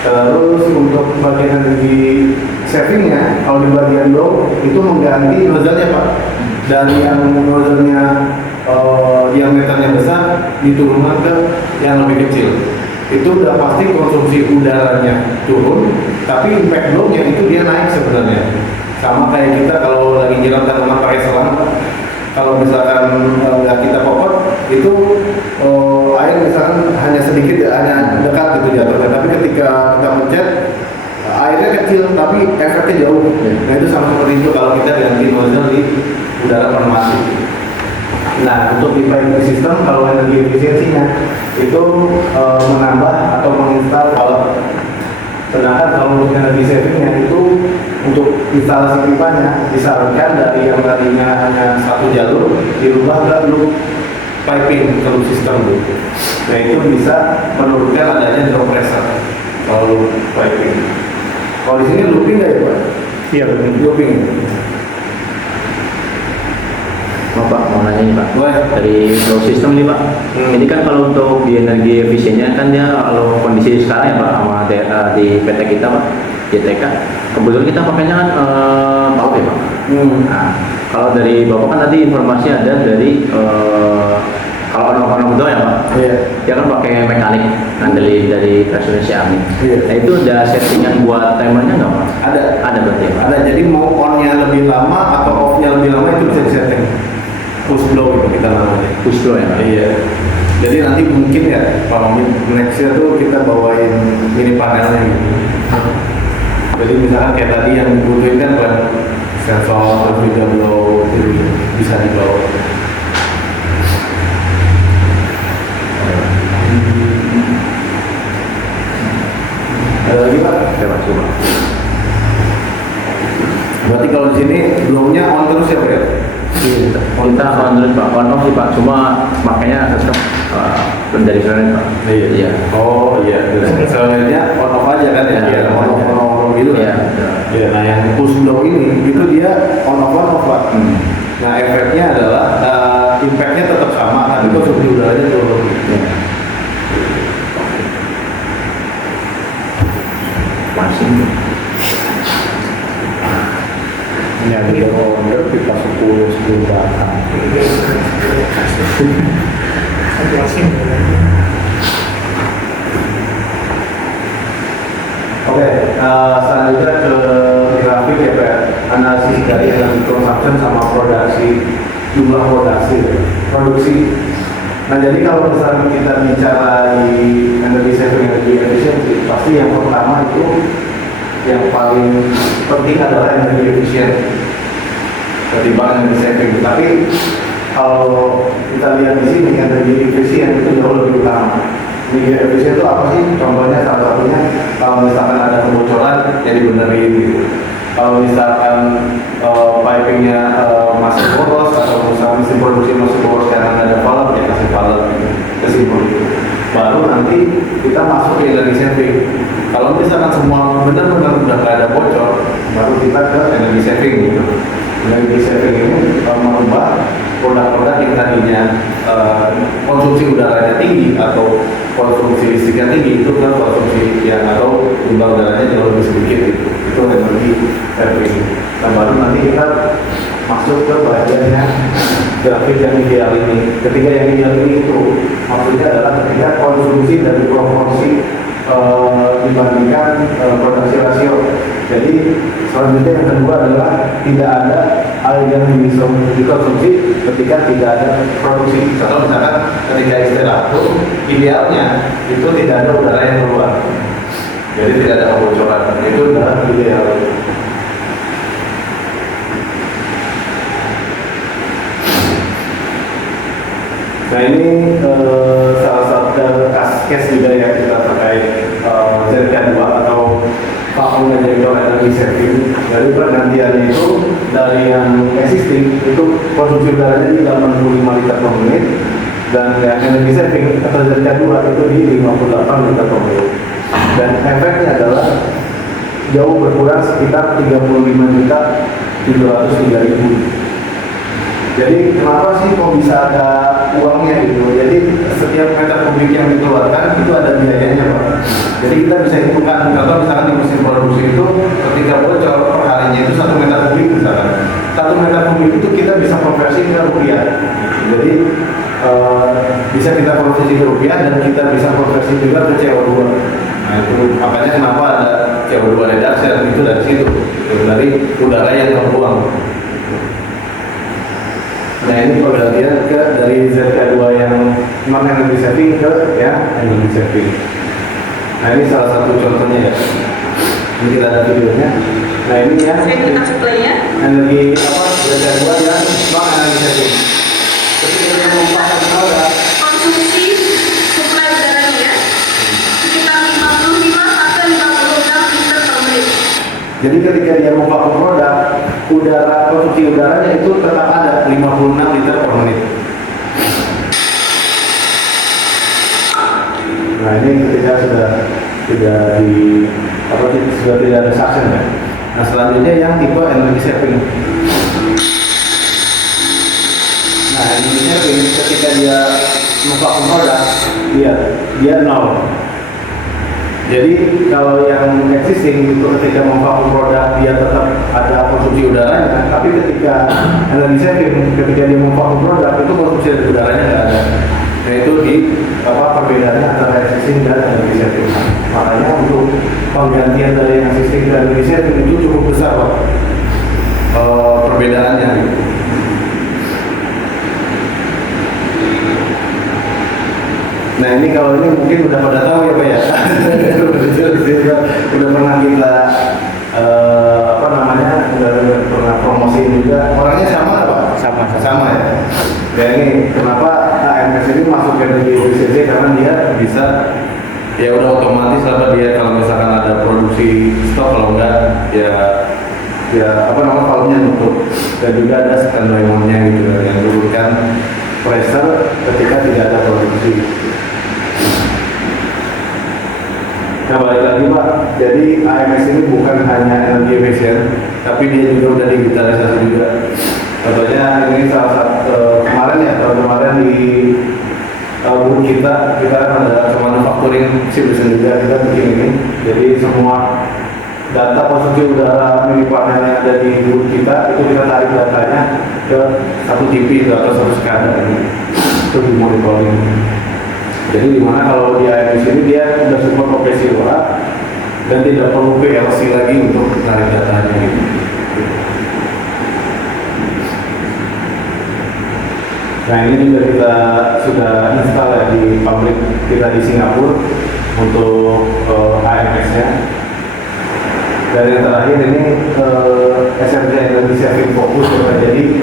Terus untuk bagian energi savingnya, kalau di bagian low itu mengganti nozzle-nya Pak. Dari yang nozzle-nya diameternya besar diturunkan ke yang lebih kecil. Itu udah pasti konsumsi udaranya turun, tapi impact blow-nya itu dia naik sebenarnya. Sama kayak kita kalau lagi nyiram tanaman pakai selang, kalau misalkan nggak kita popot itu air misalkan hanya sedikit, hanya dekat gitu jatuhnya, tapi ketika kita pencet airnya kecil tapi efeknya jauh. Nah itu sama seperti itu kalau kita ganti nozzle di udara pneumatik. Nah untuk di piping system, kalau energi efisiensinya itu menambah atau menginstal valve. Sedangkan kalau untuk energi savingnya itu untuk instalasi pipanya disarankan dari yang tadinya hanya satu jalur dirubah ke loop piping, ke loop system gitu. Nah itu bisa menurunkan adanya drop pressure kalau loop piping. Kalau di sini looping nggak ya Pak? Iya, Looping. Pak, mau nanya nih Pak, Boleh. dari flow system nih Pak. Ini kan kalau untuk di energi efisiennya kan dia kalau kondisi sekarang ya Pak, sama di PT kita Pak, JTK. Kebetulan kita pakainya kan PAUD ya Pak. Nah, kalau dari Bapak kan tadi informasi ada dari kalau orang-orang doang ya Pak, dia kan pakai mekanik ngandelin dari Indonesia Amin. Nah itu ada settingan buat timernya nggak Pak? Ada berarti ya Pak? Ada, jadi mau on-nya lebih lama atau off-nya lebih lama itu bisa disetting. Push blow itu kita namanya. Push flow ya Pak? Iya. Jadi nanti mungkin ya kalau next-nya tuh kita bawain mini panelnya gitu. Jadi misalkan kayak tadi yang dibutuhin kan sensor terus juga blow itu bisa dibawa. Ada lagi Pak? Oke Pak, coba. Berarti kalau di sini blownya on terus ya Pak ya? Kita on terus Pak, on off sih Pak, cuma makanya tetap dari sana Pak. Iya. Oh iya, selanjutnya on off aja kan ya? Iya, On off gitu Iya. kan? Iya, nah yang push blow ini itu dia on off Pak. Nah efeknya adalah impactnya tetap sama, tapi konsumsi udaranya turun. Masih. Ini ada yang order kita 10 batang. Masing-masing. Oke, selanjutnya ke grafik ya Pak. Analisis dari energy consumption sama jumlah produksi. Nah jadi kalau misalnya kita bicara di energy saving, energy efficiency, pasti yang pertama itu yang paling penting adalah energy efficient ketimbang energy saving. Tapi kalau kita lihat di sini energy efficient itu jauh lebih utama. Energy efficient itu apa sih? Contohnya salah satunya kalau misalkan ada kebocoran jadi benerin gitu. Kalau misalkan pipingnya masih boros atau misalkan mesin produksi masih boros karena nggak ada valve, ya kasih valve gitu. Kesimpul itu. Baru nanti kita masuk ke energy saving. Kalau misalkan semua benar-benar udah nggak ada bocor, baru kita ke energy saving gitu. Energy saving ini merubah produk-produk yang tadinya konsumsi udaranya tinggi atau konsumsi listriknya tinggi itu ke konsumsi yang atau jumlah udaranya jauh lebih sedikit gitu. Itu energi saving. Nah baru nanti kita masuk ke bagiannya grafik yang ideal ini. Ketika yang ideal ini itu maksudnya adalah ketika konsumsi dari proporsi dibandingkan produksi rasio. Jadi selanjutnya yang kedua adalah tidak ada hal yang dikonsumsi ketika tidak ada produksi. Contoh misalkan ketika istirahat itu idealnya itu tidak ada udara yang keluar. Jadi tidak ada kebocoran. Itu adalah ideal. Nah ini salah satu case juga ya kita terkait ZK2 atau vacuum injector energy saving. Dari pergantiannya itu dari yang existing itu konsumsi udaranya di 85 liter per menit dan yang energy saving atau ZK2 itu di 58 liter per menit. Dan efeknya adalah jauh berkurang sekitar 35.703.000. Jadi kenapa sih kok bisa ada uangnya gitu? Jadi setiap meter kubik yang dikeluarkan itu ada biayanya Pak. Jadi kita bisa hitungkan, contoh misalkan di mesin produksi itu ketika bocor per harinya itu 1 meter kubik misalkan. 1 meter kubik itu kita bisa konversi ke rupiah. Jadi bisa kita konversi ke rupiah dan kita bisa konversi juga ke CO2. Nah itu makanya kenapa ada CO2 reduction itu dari situ, dari udara yang terbuang. Nah ini pergantian ke dari ZK2 yang non energy saving ke ya energy saving. Nah ini salah satu contohnya ya. Ini kita ada videonya. Nah ini yang energi apa ZK2 yang non energy saving. Ketika kita mempakan produk konsumsi suplai udaranya ya sekitar 55 sampai 56 liter per menit. Jadi ketika dia memvakum produk, konsumsi udaranya itu tetap ada 56 liter per menit. Nah ini ketika sudah tidak ada suction ya. Nah selanjutnya yang tipe energy saving. Nah energy saving ketika dia memvakum produk, dia nol. Jadi kalau yang existing itu ketika memvakum produk dia tetap ada konsumsi udaranya, tapi ketika energi saving ketika dia memvakum produk itu konsumsi udaranya nggak ada. Nah itu di perbedaannya antara existing dan energi saving. Makanya untuk penggantian dari existing dan energi saving itu cukup besar Pak. Perbedaannya. Nah ini kalau ini mungkin udah pada tahu ya Pak ya. Udah pernah kita udah pernah promosi juga. Orangnya sama nggak Pak? Sama ya. Dan ini kenapa AMS ini masuk ke energi efisiensi karena dia bisa ya udah otomatis apa dia kalau misalkan ada produksi stok, kalau enggak ya valve-nya nutup, dan juga ada standby mode-nya gitu yang menurunkan pressure ketika tidak ada produksi. Nah balik lagi Pak, jadi AMS ini bukan hanya energi efisien, tapi dia juga udah digitalisasi juga. Contohnya ini salah satu tahun kemarin di booth kita ada manufacturing solution juga, kita bikin ini. Jadi semua data konsumsi udara mini panel yang ada di booth kita itu kita tarik datanya ke satu TV atau satu SCADA ini, itu di monitoring. Jadi dimana kalau di AMS ini dia sudah support operasi ora dan tidak perlu PLC lagi untuk tarik datanya gitu. Nah ini juga kita sudah install ya di pabrik kita di Singapura untuk AMS-nya. Dan yang terakhir ini SMJ Energy Saving Fokus ya. Jadi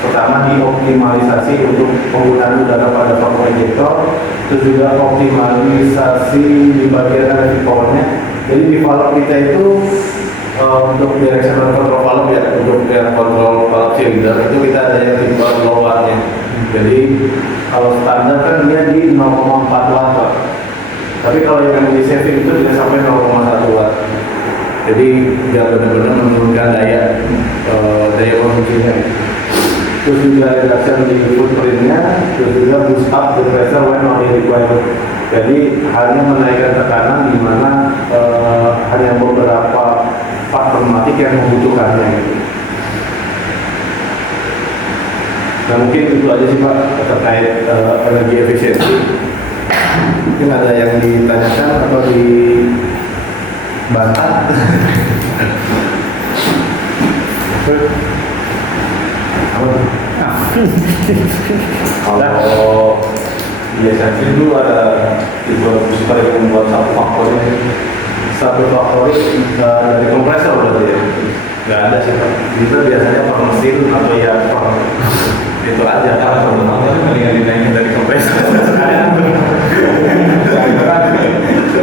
pertama dioptimalisasi untuk penggunaan udara pada vacuum injector, terus juga optimalisasi di bagian energi powernya. Jadi di valve kita itu untuk directional control valve ya, untuk yang control valve cylinder itu kita ada yang tipe low watt-nya. Jadi kalau standar kan dia di 0,4 watt Pak. Tapi kalau yang energy saving itu bisa sampai 0,1 watt. Jadi dia benar-benar menurunkan daya konsumsinya. Terus juga reduction di footprint-nya, terus juga boost up the pressure when not required. Jadi hanya menaikkan tekanan di mana hanya beberapa part pneumatik yang membutuhkannya. Nah mungkin itu aja sih Pak terkait energi efisiensi. Mungkin ada yang ditanyakan atau dibantah. Kalau biasanya itu ada tipe booster yang membuat satu faktor dari kompresor berarti ya? Nggak ada sih Pak. Itu biasanya per mesin atau ya per itu aja kan mendingan dinaikin dari kompresor.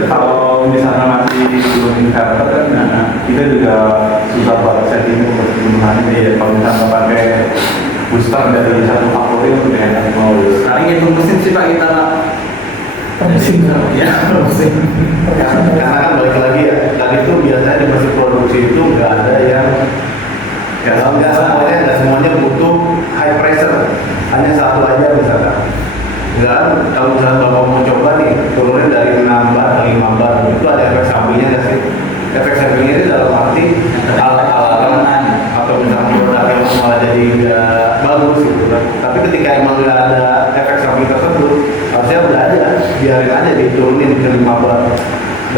Kalau misalnya masih belum inverter kan kita juga susah banget setting penggunaannya ya. Kalau misalnya pakai booster dari satu faktor itu udah enak mau. Sekarang itu mesin sih Pak kita Mesin. ya mesin. Karena kan balik lagi ya, tadi itu biasanya di mesin produksi itu nggak ada yang nggak semuanya butuh high pressure, hanya satu aja misalkan. Enggak, kalau misalnya Bapak mau coba nih turunin dari 6 bar ke 5 bar, itu ada efek sampingnya nggak sih? Efek sampingnya itu dalam arti alat-alat atau misalnya produk yang malah jadi nggak bagus gitu kan. Tapi ketika emang nggak ada efek samping tersebut, harusnya udah aja, biarin aja diturunin ke 5 bar.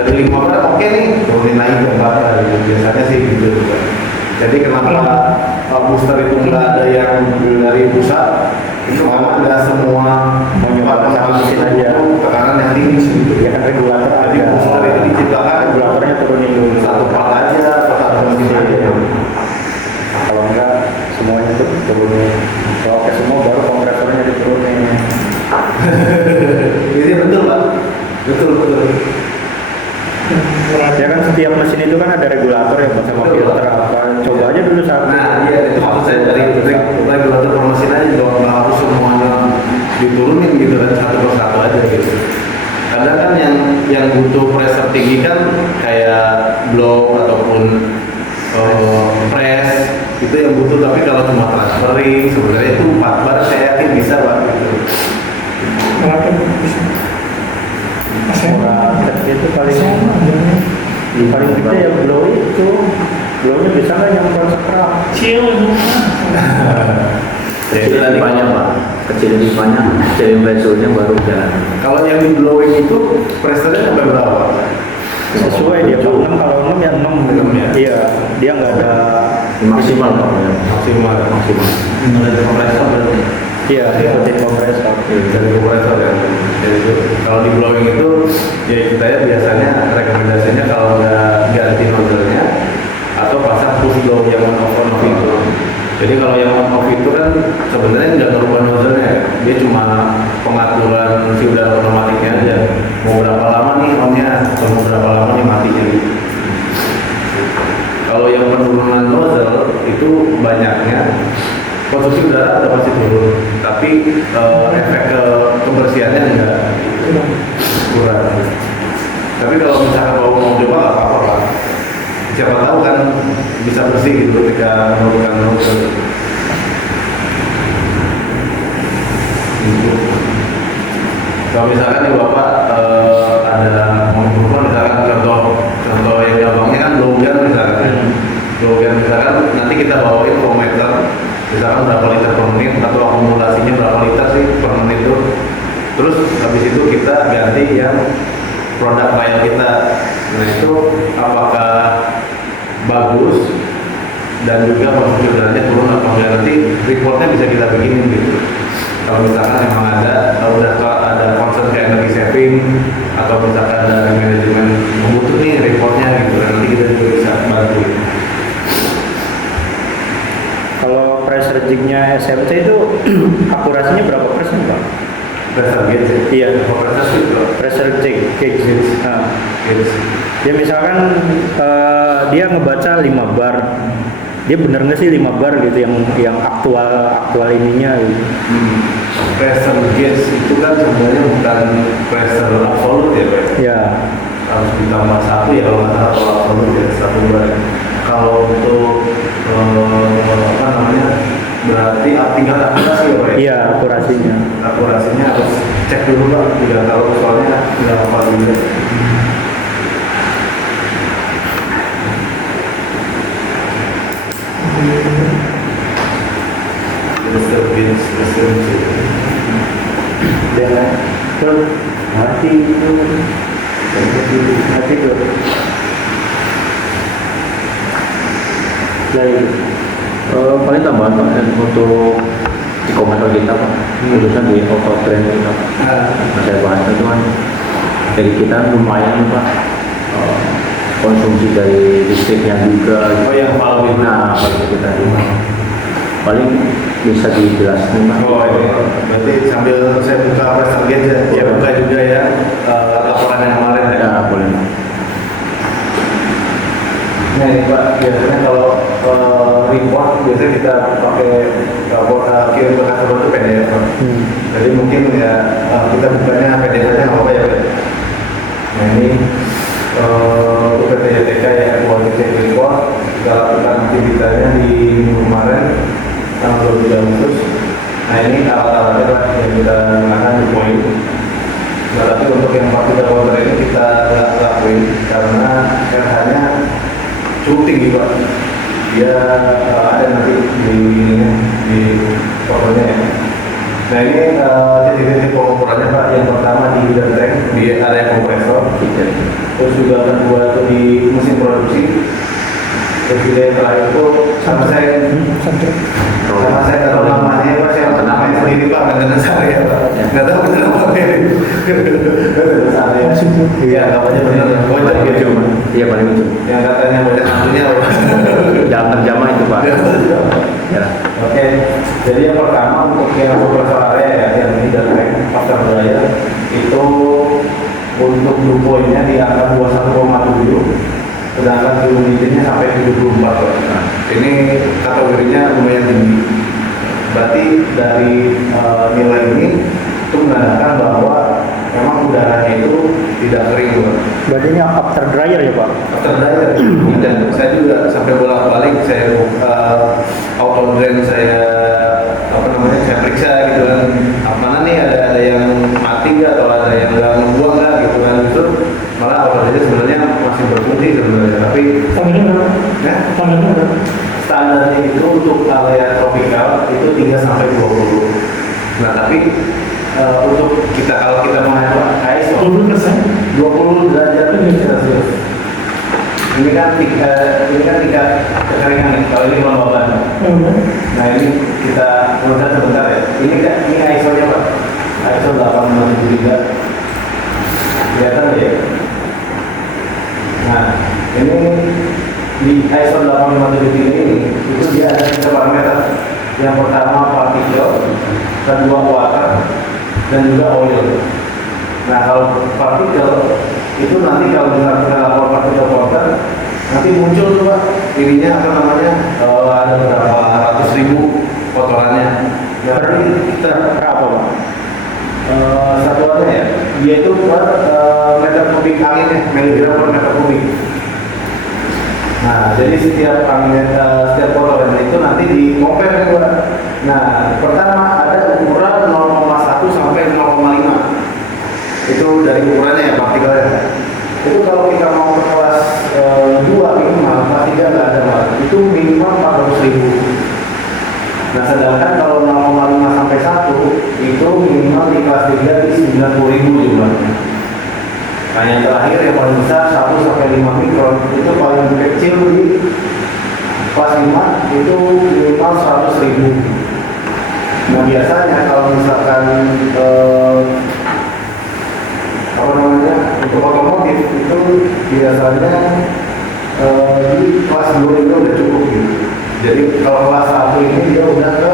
Dari 5 bar oke nih, turunin lagi ke 4 bar gitu. Biasanya sih gitu juga. Jadi kenapa booster itu nggak ada yang dari pusat? Itu karena nggak semua menyebabkan mesin aja tekanan yang tinggi gitu. Ya kan regulator Jadi ada. booster itu diciptakan Regulatornya turunin dulu. satu part aja atau satu mesin aja. Kalau enggak semuanya tuh turunin. Kalau oke semua baru kompresornya diturunin. Ini betul Pak, betul. Ya kan setiap mesin itu kan ada regulator ya Pak, sama Betul, filter apa. Coba aja dulu satu. Nah, iya itu maksud saya dari regulator per mesin aja nggak harus semuanya diturunin gitu kan, satu persatu aja gitu. Kadang kan yang butuh pressure tinggi kan kayak blow ataupun press itu yang butuh, tapi kalau cuma transferring sebenarnya itu 4 bar saya yakin bisa Pak gitu. Kenapa? Murad itu paling gede ya blow itu. Blownya bisa nggak nyampe sekerak? Kecil itu. Ya itu tadi banyak pak, kecilin pipanya, kecilin pressure-nya baru jalan. kalau yang di blowing itu pressure-nya sampai berapa? Sesuai dia Pak, 6 kalau 6 ya 6 6 ya? Iya, dia nggak ada Maksimal pak, ya. Maksimal. Mulai dari kompresor berarti. iya ikutin kompresor. Dari kompresor ya. Jadi itu, kalau di blowing itu ya kita ya biasanya rekomendasinya kalau nggak ganti nozzle-nya atau pasang push blow yang on off itu. Jadi kalau yang on off itu kan sebenarnya nggak ngerubah nozzle-nya ya. Dia cuma pengaturan si udara otomatiknya aja. Mau berapa lama nih on-nya, atau mau berapa lama nih matinya gitu. Kalau yang penurunan nozzle itu banyaknya konsumsi udara udah pasti turun, tapi efek kebersihannya enggak kurang. Tapi kalau misalkan mau coba nggak apa-apa Pak. Siapa tahu kan bisa bersih gitu ketika melakukan nozzle. Gitu. Kalau misalkan nih Bapak ada mau berubah, misalkan contoh yang gampangnya kan blow gun misalkan. Blow gun misalkan nanti kita bawain voltmeter, misalkan berapa liter per menit atau akumulasinya berapa liter sih per menit itu. Terus habis itu kita ganti yang produk lain kita. Nah itu apakah bagus dan juga konsumsi udaranya turun atau enggak, nanti reportnya bisa kita bikinin gitu. Kalau misalkan memang udah ada concern kayak energi saving atau misalkan ada manajemen membutuh nih reportnya gitu, nanti kita juga bisa bantu. Kalau pressure jig-nya SMT itu akurasinya berapa persen Pak? Pressure gauge ya? Iya. Pressure switch loh. Pressure gauge. Nah, Gauge. dia misalkan dia ngebaca 5 bar, dia bener nggak sih 5 bar gitu yang aktual ininya gitu. Pressure gauge itu kan sebenarnya bukan pressure absolut ya Pak? Ya. Harus ditambah 1 ya kalau nggak salah, kalau absolut ya 1 bar. Kalau untuk apa namanya, berarti tinggal akurasi ya Pak ya? Iya, akurasinya. Akurasinya harus cek dulu Pak, tidak tahu soalnya tidak apa juga. Pressure gauge. Dan terus mati itu lain. Paling tambahan pak untuk di komentar kita pak, khususnya di auto train kita pak. Nah, saya bahas itu kan dari kita lumayan pak, konsumsi dari listriknya juga. Oh yang valve itu. Nah kalau kita juga paling bisa dijelaskan pak. Oh ini berarti sambil saya buka pressure gauge ya buka juga ya laporan yang kemarin ya. Ya boleh. Nah ini Pak, biasanya kalau report biasanya kita pakai kirim ke customer itu PDF Pak. Jadi mungkin ya kita bukanya PDF aja nggak apa-apa ya Pak. Nah ini untuk PT YTK ya quality check report kita lakukan aktivitasnya di minggu kemarin tanggal 23 Agustus. Nah ini alat-alatnya Pak yang kita gunakan di poin. Nah tapi untuk yang partikel water ini kita nggak lakuin karena RH-nya cukup tinggi Pak. Dia ada nanti di fotonya ya. Nah ini titik-titik pengukurannya Pak. Yang pertama di hidden tank di area kompresor. Terus juga kedua itu di mesin produksi. Terus juga yang terakhir itu sama saya taruh namanya Pak. Saya taruh namanya sendiri Pak. Nggak saya Pak. Nggak tahu benar apa ini. Iya, namanya benar. Bocor gitu. Iya paling lucu. Yang katanya bocor nantunya Pak. Jam terjamah itu pak. Ya. Oke, jadi yang pertama untuk yang kompresor area ya, yang ini dan tank faktor daya itu untuk blue point-nya di angka 21,7, sedangkan humidity-nya sampai 74. Nah, ini kategorinya lumayan tinggi. Berarti dari nilai ini itu menandakan bahwa memang udaranya itu tidak kering Pak. Berarti ini after dryer ya Pak? After dryer, dan saya juga sampai bolak-balik saya auto drain saya saya periksa gitu kan, mana nih ada yang mati nggak atau ada yang nggak ngebuang nggak gitu kan, itu itu malah outdoor itu sebenarnya masih berfungsi sebenarnya, tapi Standarnya berapa? ya, Standarnya berapa? standarnya itu untuk area tropikal itu 3 sampai 20. Nah tapi untuk kita kalau kita mengacu ISO 20%? 20 derajat Celcius. Ini kan tingkat kekeringan nih. Kalau ini kelembaban. Nah ini kita lihat sebentar ya. Ini ISO-nya Pak. ISO 863. Kelihatan ya. Nah ini di ISO 853 ini itu dia ada 3 parameter. Yang pertama partikel, kedua water, dan juga oil. Nah kalau partikel itu nanti kalau kita lapor partikel water nanti muncul tuh Pak ininya apa namanya ada berapa ratus ribu kotorannya. Ya berarti kita Berapa Pak? satuannya ya dia itu per meter kubik angin ya, miligram per meter kubik. Nah jadi setiap angin setiap kotoran itu nanti di compare juga. Nah pertama ada ukuran 0,1 sampai 0,5 itu dari ukurannya ya partikelnya. Itu kalau kita mau ke kelas 2 minimal, kelas 3 nggak ada Pak. Itu minimal 400.000. Nah sedangkan kalau 0,5 sampai 1 itu minimal di kelas 3 di 90.000 jumlahnya. Nah yang terakhir yang paling besar 1 sampai 5 mikron itu paling kecil di kelas 5 itu minimal 100.000. Nah biasanya kalau misalkan apa namanya untuk otomotif itu biasanya di kelas 2 itu udah cukup gitu. Jadi kalau kelas 1 ini dia udah ke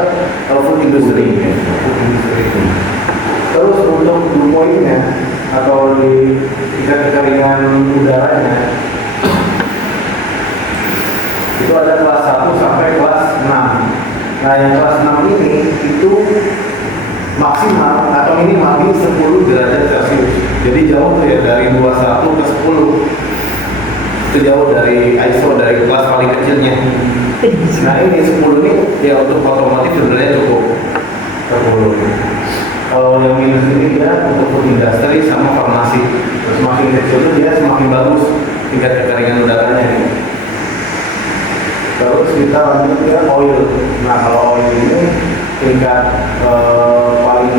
food industry. Terus untuk dew point-nya atau di tingkat kekeringan udaranya itu ada kelas 1 sampai kelas 6. Nah yang kelas 6 ini itu maksimal atau minimal di 10 derajat Celcius. Jadi jauh tuh ya dari 21 ke 10. Itu jauh dari ISO dari kelas paling kecilnya. Nah ini 10 ini ya untuk otomotif sebenarnya cukup 10. Kalau yang minus ini dia untuk food industry sama farmasi. Semakin kecil itu dia semakin bagus tingkat kekeringan udaranya ini. Terus kita lanjut ke oil. Nah kalau oil ini tingkat paling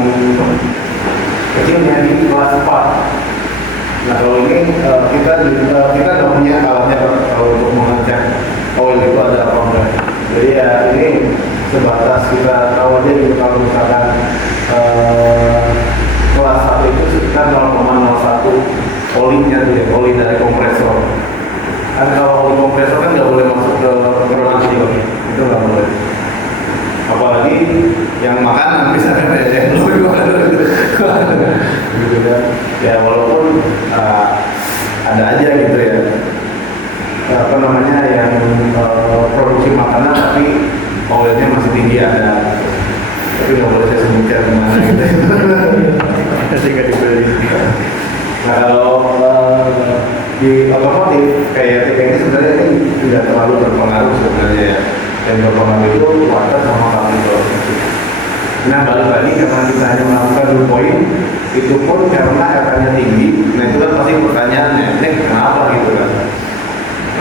kecilnya di kelas 4. Nah kalau ini kita nggak punya alatnya kalau untuk mengecek oil itu ada apa enggak. Jadi ya ini sebatas kita tahu aja gitu kalau misalkan kelas 1 itu sekitar 0,01 olinya tuh ya, oli dari kompresor. Kan kalau oli kompresor kan nggak boleh masuk ke produksi, itu nggak boleh. Apalagi yang makanan misalkan ya, yang lebih mahal gitu kan. Ya walaupun ada aja gitu ya, apa namanya yang produksi makanan tapi oilnya masih tinggi ada. Tapi nggak boleh saya sebutkan kemana gitu. Nanti nggak dibeli. Nah kalau di otomotif kayak TK ini sebenarnya ini tidak terlalu berpengaruh sebenarnya ya. Yang berpengaruh itu water sama partikel. Nah balik lagi karena kita hanya melakukan dew point, itu pun karena R-nya tinggi. Nah itu kan pasti pertanyaannya, ini kenapa gitu kan?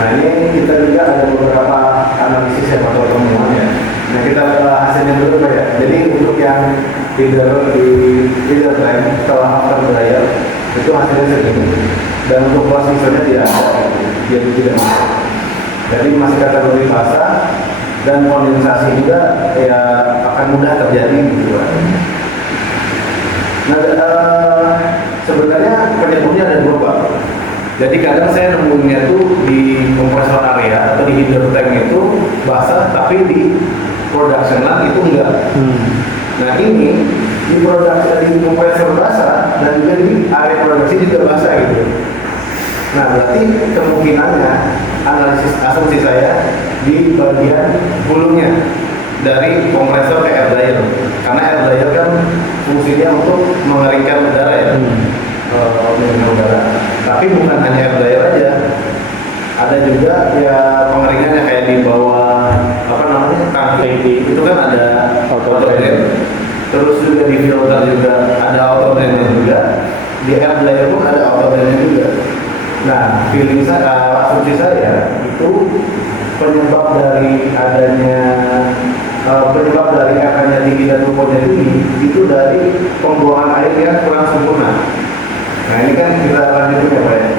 Nah ini kita juga ada beberapa analisis ya atau temuan ya. Nah kita hasilnya dulu Pak ya. Jadi untuk yang feeder time setelah after dryer itu hasilnya segini. Dan untuk kelas misalnya tidak ada, dia tidak masuk. Jadi masih kategori basah dan kondensasi juga ya akan mudah terjadi gitu kan. Nah sebenarnya penyebabnya ada dua Pak. Jadi kadang saya nemunya tuh di kompresor area atau di heater tank itu basah tapi di production line itu enggak. Nah ini di production di kompresor basah dan juga di area produksi juga basah gitu. Nah berarti kemungkinannya analisis asumsi saya di bagian hulunya dari kompresor ke air dryer. Karena air dryer kan fungsinya untuk mengeringkan udara ya. Udara. Tapi bukan hanya air dryer aja, ada juga ya pengeringannya kayak di bawah apa namanya tangki itu kan ada auto drain, terus juga di filter juga ada auto drainnya juga, di air dryer pun ada auto drainnya juga. Nah, feeling saya, asumsi saya itu penyebab dari adanya penyebab dari akarnya tinggi dan rumputnya tinggi itu dari pembuangan air yang kurang sempurna. Nah ini kan kita lanjutin ya Pak ya.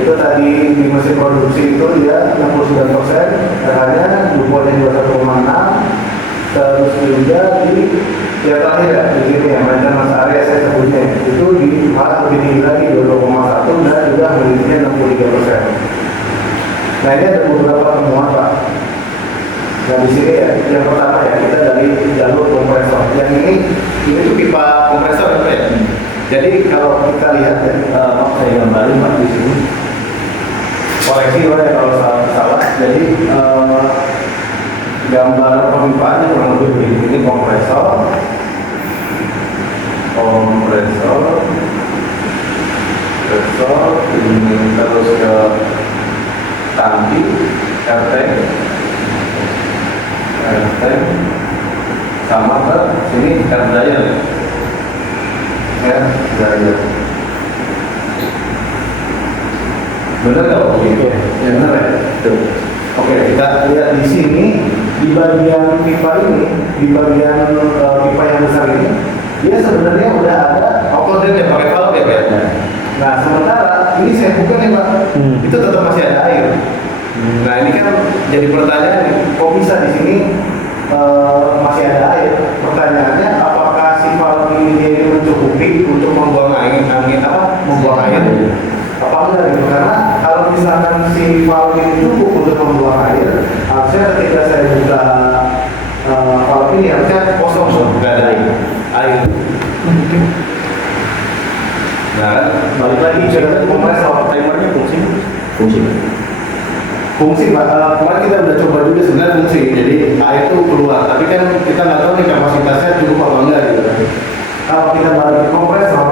Itu tadi di mesin produksi itu dia 69%, akarnya rumputnya 21,6, terus juga di yang terakhir ya di sini ya maintenance area saya sebutnya itu di malah lebih tinggi lagi 22,1 dan juga memilikinya 63%. Nah ini ada beberapa temuan Pak. Nah di sini ya yang pertama ya kita dari jalur kompresor. Yang ini tuh pipa kompresor apa ya? Jadi kalau kita lihat ya, saya gambarin Pak di sini. Koreksi Pak ya kalau salah. Jadi gambar pemipaannya kurang lebih begini. Ini kompresor, ini terus ke tangki, air sama ke sini air dryer ya, dryer. Benar nggak begitu? Ya benar ya. Tuh. Oke, kita lihat di sini di bagian pipa ini, di bagian pipa yang besar ini, dia sebenarnya udah ada outlet yang pakai valve ya. Nah, sementara ini saya buka nih Pak, itu tetap masih ada air. Nah, ini kan jadi pertanyaan nih, kok bisa di sini masih ada air? Pertanyaannya, apakah si valve ini mencukupi untuk membuang air, membuang air? Apa enggak gitu? Karena kalau misalkan si valve ini cukup untuk membuang air, harusnya ketika saya buka valve ini harusnya kosong, nggak ada air. Nah, balik lagi ke kompresor, timernya fungsi Pak. Kemarin kita udah coba juga sebenarnya fungsi, jadi air itu keluar, tapi kan kita nggak tahu nih kapasitasnya cukup apa enggak gitu. Kalau kita balik ke kompresor,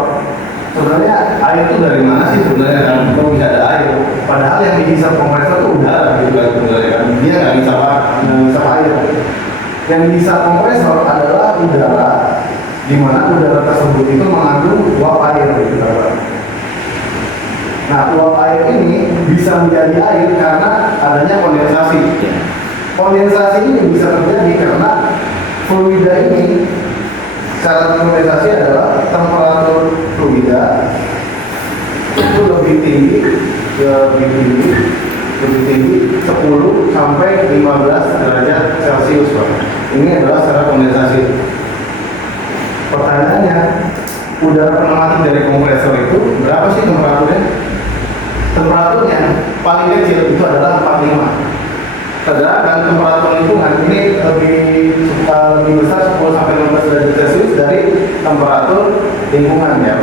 sebenarnya air itu dari mana sih sebenarnya kan? Kok bisa ada air? Padahal yang dihisap kompresor itu udara gitu kan sebenarnya kan? Dia nggak ngisap air. Yang dihisap kompresor adalah udara, di mana udara tersebut itu mengandung uap air gitu kan. Nah, uap air ini bisa menjadi air karena adanya kondensasi. Kondensasi ini bisa terjadi karena fluida ini, cara kondensasi adalah temperatur fluida itu lebih tinggi 10 sampai 15 derajat Celcius Pak. Ini adalah secara kondensasi. Pertanyaannya, udara pneumatik dari kompresor itu berapa sih temperaturnya? Temperaturnya paling kecil itu adalah 45. Sedangkan temperatur lingkungan ini lebih besar 10 sampai 15 derajat Celcius dari temperatur lingkungan ya,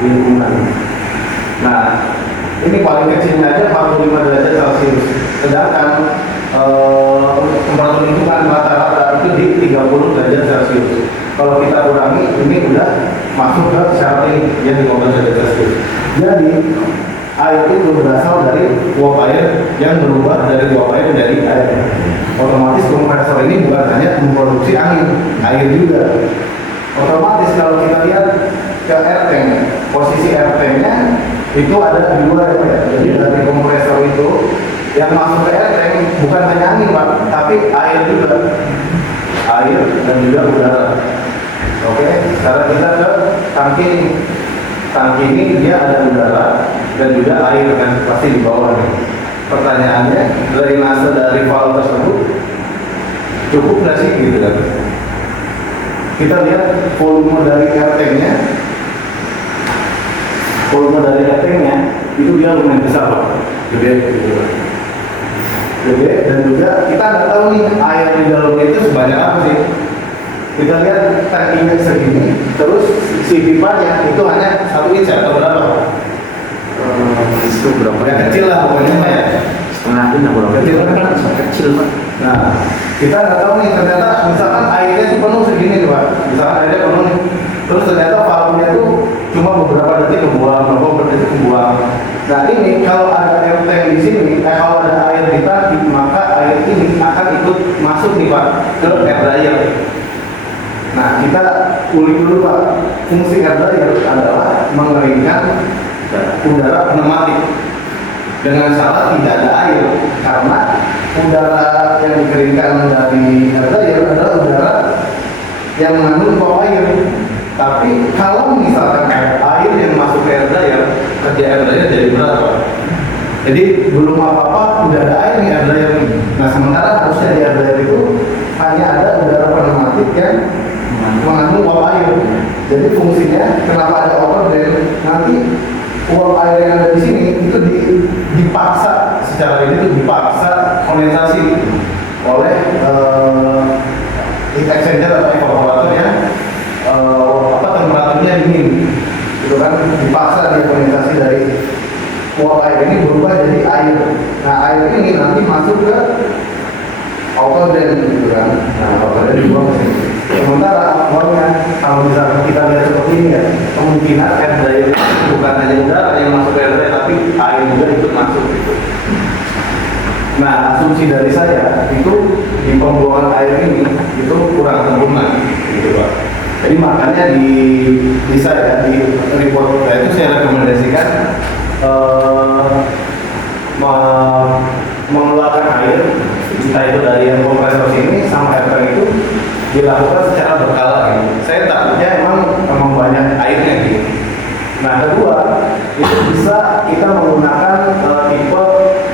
lingkungan. Nah, ini paling kecilnya aja 45 derajat Celcius. Sedangkan temperatur lingkungan rata-rata itu di 30 derajat Celcius. Kalau kita kurangi, ini udah masuk ke syarat ini yang 15 derajat Celcius. Jadi air itu berasal dari uap air yang berubah dari uap air menjadi air. Otomatis kompresor ini bukan hanya memproduksi angin, air juga. Otomatis kalau kita lihat ke air tank, posisi air tanknya itu ada dua ya. Jadi dari kompresor itu yang masuk ke air tank bukan hanya angin Pak, tapi air juga, air dan juga udara. Oke, sekarang kita ke tangki ini. Tangki ini dia ada udara dan juga air kan pasti di bawah nih. Pertanyaannya, drainase dari valve tersebut cukup nggak sih gitu kan? Kita lihat volume dari air tanknya. Volume dari air tanknya itu dia lumayan besar Pak. Gede gitu. Gede dan juga kita nggak tahu nih air di dalamnya itu sebanyak apa sih. Kita lihat tangkinya segini, terus si pipanya itu hanya 1 inch atau berapa? Itu berapa? Yang kecil lah pokoknya Pak ya. Setengah ini berapa? Kecil Pak. Nah, kita nggak tahu nih ternyata misalkan airnya itu penuh segini nih Pak. Misalkan airnya penuh nih, terus ternyata valve-nya itu cuma beberapa detik membuang, beberapa detik membuang. Nah ini kalau ada air tank di sini, kalau ada air di tangki, maka air ini akan ikut masuk nih Pak ke air dryer. Nah, kita ulik dulu Pak, fungsi air dryer adalah mengeringkan udara pneumatik. dengan syarat tidak ada air, karena udara yang dikeringkan dari air dryer adalah udara yang mengandung uap air. Tapi kalau misalkan air yang masuk ke air dryer, kerja air dryer jadi berat, Pak. Jadi belum apa-apa udah ada air di air dryer ini. Nah sementara harusnya di air dryer itu hanya ada udara pneumatik yang mengandung uap air. Jadi fungsinya kenapa ada overdrain, nanti uap air yang ada di sini itu dipaksa secara ini itu dipaksa kondensasi oleh heat exchanger atau evaporator yang temperaturnya dingin, itu kan dipaksa dia kondensasi dari uap air ini berubah jadi air. Nah air ini nanti masuk ke autodrain gitu kan. Nah autodrain dibuang ke sini. Sementara awalnya kalau misalnya kita lihat seperti ini ya, kemungkinan air dryer bukan hanya udara yang masuk ke air dryer, tapi air juga ikut masuk gitu. Nah asumsi dari saya itu di pembuangan air ini itu kurang sempurna gitu Pak. Jadi makanya di saya di report saya itu saya rekomendasikan mengeluarkan air entah itu dari yang kompresor sini sama air tank itu dilakukan secara berkala gitu. Saya takutnya emang banyak airnya gitu. Nah kedua itu bisa kita menggunakan tipe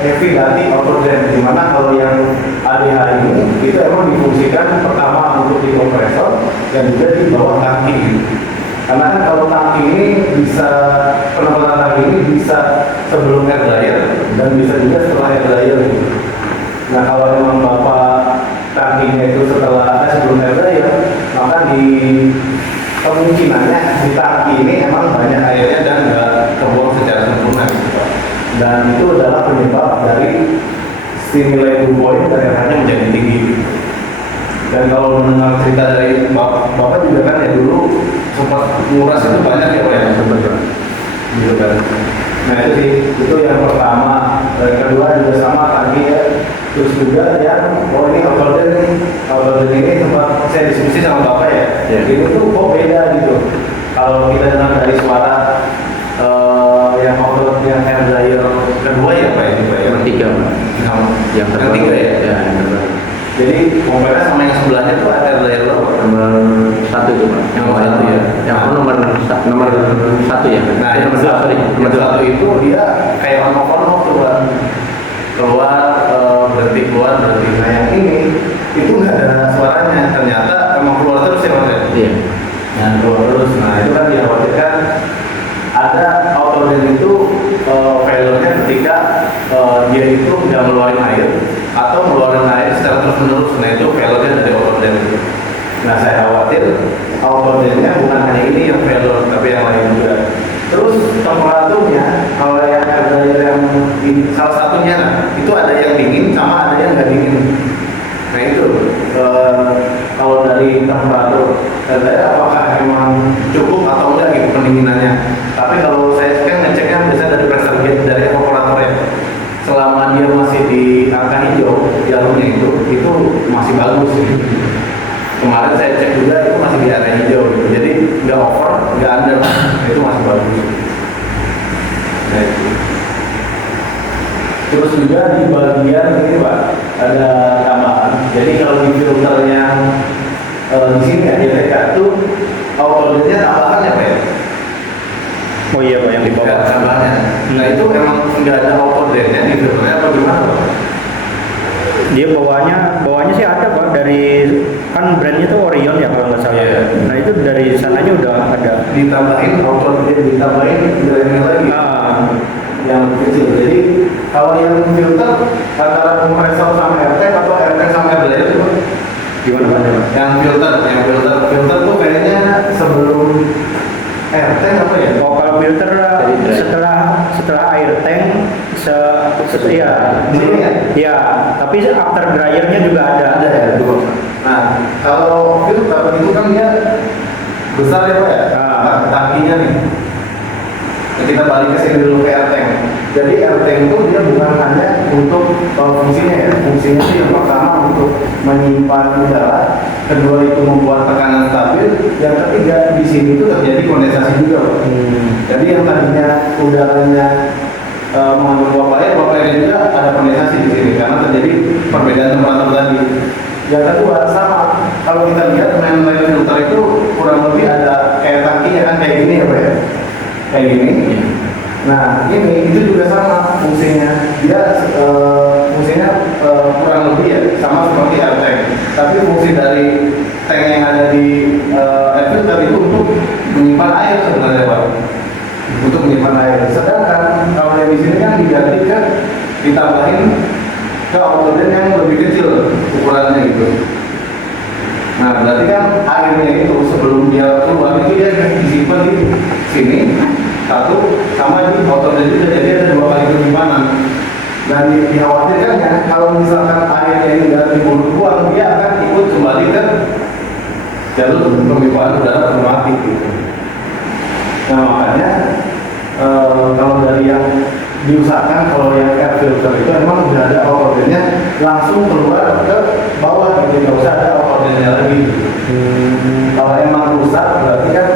heavy duty autodrain, dimana kalau yang ADH ini itu emang difungsikan pertama untuk di kompresor dan juga di bawah tangki gitu. Karena kan kalau tangki ini bisa, penempatan tangki ini bisa sebelum air dryer dan bisa juga setelah air dryer gitu. Nah kalau memang Bapak tangkinya itu sebelum air dryer, maka di kemungkinannya di tangki ini emang banyak airnya dan nggak terbuang secara sempurna gitu Pak. Dan itu adalah penyebab dari stimulai tubuh dari airnya menjadi tinggi gitu. Dan kalau mendengar cerita dari Bapak juga kan ya dulu sempat nguras itu banyak ya Pak ya, gitu kan. Nah itu sih, itu yang pertama. Yang kedua juga sama tadi ya. Terus juga yang, oh ini autodrain ini sempat saya diskusi sama Bapak ya. Ini tuh kok beda gitu. Kalau kita dengar dari suara yang yang air dryer kedua ya Pak ya, yang ketiga Pak. Yang ketiga ya. Jadi kompresor sama yang sebelahnya itu air dryer nomor 1 itu Pak. Yang nomor 1 ya. Yang nomor 1 ya. Nah yang nomor 1 itu dia kayak on-off tuh Pak. Keluar berhenti keluar berhenti. Nah yang ini itu nggak ada suaranya, ternyata emang keluar terus ya Mas ya. Iya. Nah keluar terus. Nah itu kan dikhawatirkan ada autodrain itu failure-nya ketika dia itu nggak ngeluarin air atau ngeluarin air secara terus-menerus. Nah itu failure-nya dari autodrain itu. Nah saya khawatir autodrain-nya bukan hanya ini yang failure, tapi yang lain juga. Terus temperaturnya kalau yang ada yang salah satunya itu ada yang dingin sama ada yang nggak dingin. Nah itu kalau dari temperatur saya apakah emang cukup atau enggak gitu pendinginannya. Tapi kalau saya kan ngeceknya biasanya dari pressure gauge dari evaporator ya. Selama dia masih di angka hijau jalurnya itu masih bagus gitu. Kemarin saya cek juga itu masih di area hijau gitu. Jadi nggak over, nggak under, itu masih bagus. Nah, itu. Terus juga di bagian ini Pak ada tambahan. Jadi kalau di filternya di sini ya JTK itu autodrainnya tambahan ya Pak ya? Oh iya Pak yang di bawah. Tambahannya. Nah itu emang nggak ada autodrainnya di filternya apa gimana Pak? Dia bawahnya sih ada Pak, dari kan brandnya tuh Orion ya kalau nggak salah. Yeah. Nah itu dari sananya udah ada. Ditambahin autodrain, ditambahin drainnya lagi. Yang kecil. Jadi kalau yang filter antara kompresor sama air tank atau air tank sama air dryer itu Gimana Pak? yang filter tuh kayaknya sebelum air tank apa ya? Oh kalau filter setelah air tank ya Di sini ya? ya, tapi after dryernya juga ada. Ada ya dua. Nah kalau filter itu kan dia besar ya Pak ya? Tangkinya nih. Kita balik ke sini dulu ke air tank. Jadi air tank itu dia bukan hanya untuk fungsinya ya. Fungsinya itu yang pertama untuk menyimpan udara, kedua itu membuat tekanan stabil, yang ketiga di sini itu terjadi kondensasi juga. Jadi yang tadinya udaranya mengandung uap air juga ada kondensasi di sini karena terjadi perbedaan temperatur tadi. Yang kedua sama, kalau kita lihat main filter itu kurang lebih ada kayak tangkinya kan kayak gini ya Pak ya, kayak gini. Nah ini itu juga sama fungsinya, dia fungsinya kurang lebih ya sama seperti air tank, tapi fungsi dari tank yang ada di air filter itu untuk menyimpan air sebenarnya Pak, untuk menyimpan air. Sedangkan kalau yang di sini kan diganti ke ditambahin ke outlet yang lebih kecil ukurannya gitu. Nah berarti kan airnya itu sebelum dia keluar itu dia disimpan di sini satu sama di outlet juga, jadi ada 2 kali penyimpanan. Dan dikhawatirkan ya kalau misalkan airnya ini nggak dibuang, dia akan ikut kembali ke jalur pemipaan udara otomatis gitu. Nah makanya kalau dari yang diusahakan, kalau yang air filter itu memang sudah ada outletnya langsung keluar ke bawah gitu, nggak usah ada outletnya lagi. Kalau emang rusak berarti kan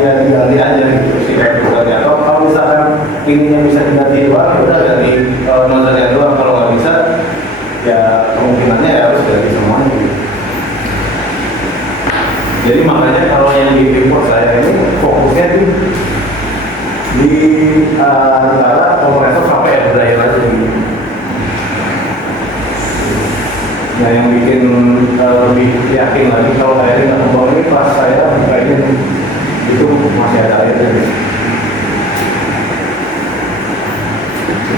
ya diganti aja gitu sih kayak rusaknya. Atau kalau misalkan ininya bisa diganti doang, ya udah ganti nozzle-nya doang. Kalau nggak bisa, ya kemungkinannya ya harus ganti semuanya. Gitu. Jadi makanya kalau yang di import saya ini fokusnya di antara kompresor sampai air dryer aja gitu. Nah yang bikin lebih yakin lagi kalau airnya nggak kembang ini pas saya kayaknya itu masih ada airnya gitu.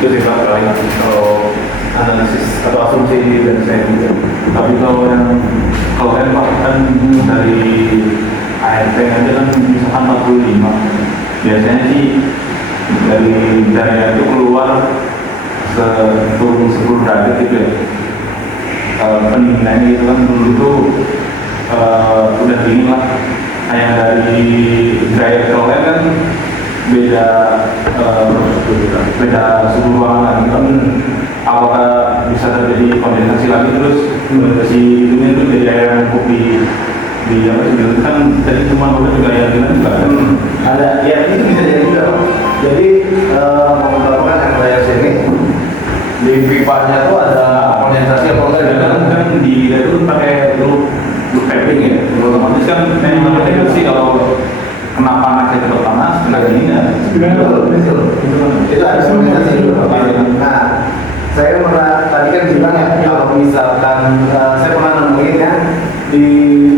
Itu sih Pak paling kalau analisis atau asumsi dari saya juga. Tapi kalau kan Pak kan dari ART aja kan misalkan 45, biasanya sih dari daya itu keluar turun 10 derajat gitu ya. Pendinginannya itu kan dulu tuh udah dingin lah. Kayak dari daya keluar kan beda suhu ruangan lagi kan. Apakah bisa terjadi kondensasi lagi terus si itunya itu jadi air yang kopi di apa sih kan tadi cuma juga yang bilang juga kan Ada ya itu bisa jadi juga Pak. Jadi mengungkapkan air dryer sini di pipanya tuh ada kondensasi apa enggak ya kan di itu pakai loop piping ya, otomatis kan memang ada sih kalau kena panas ya cepat panas, kena dingin ya betul. Itu ada kondensasi juga Pak. Nah saya pernah tadi kan bilang ya kalau misalkan saya pernah nemuin ya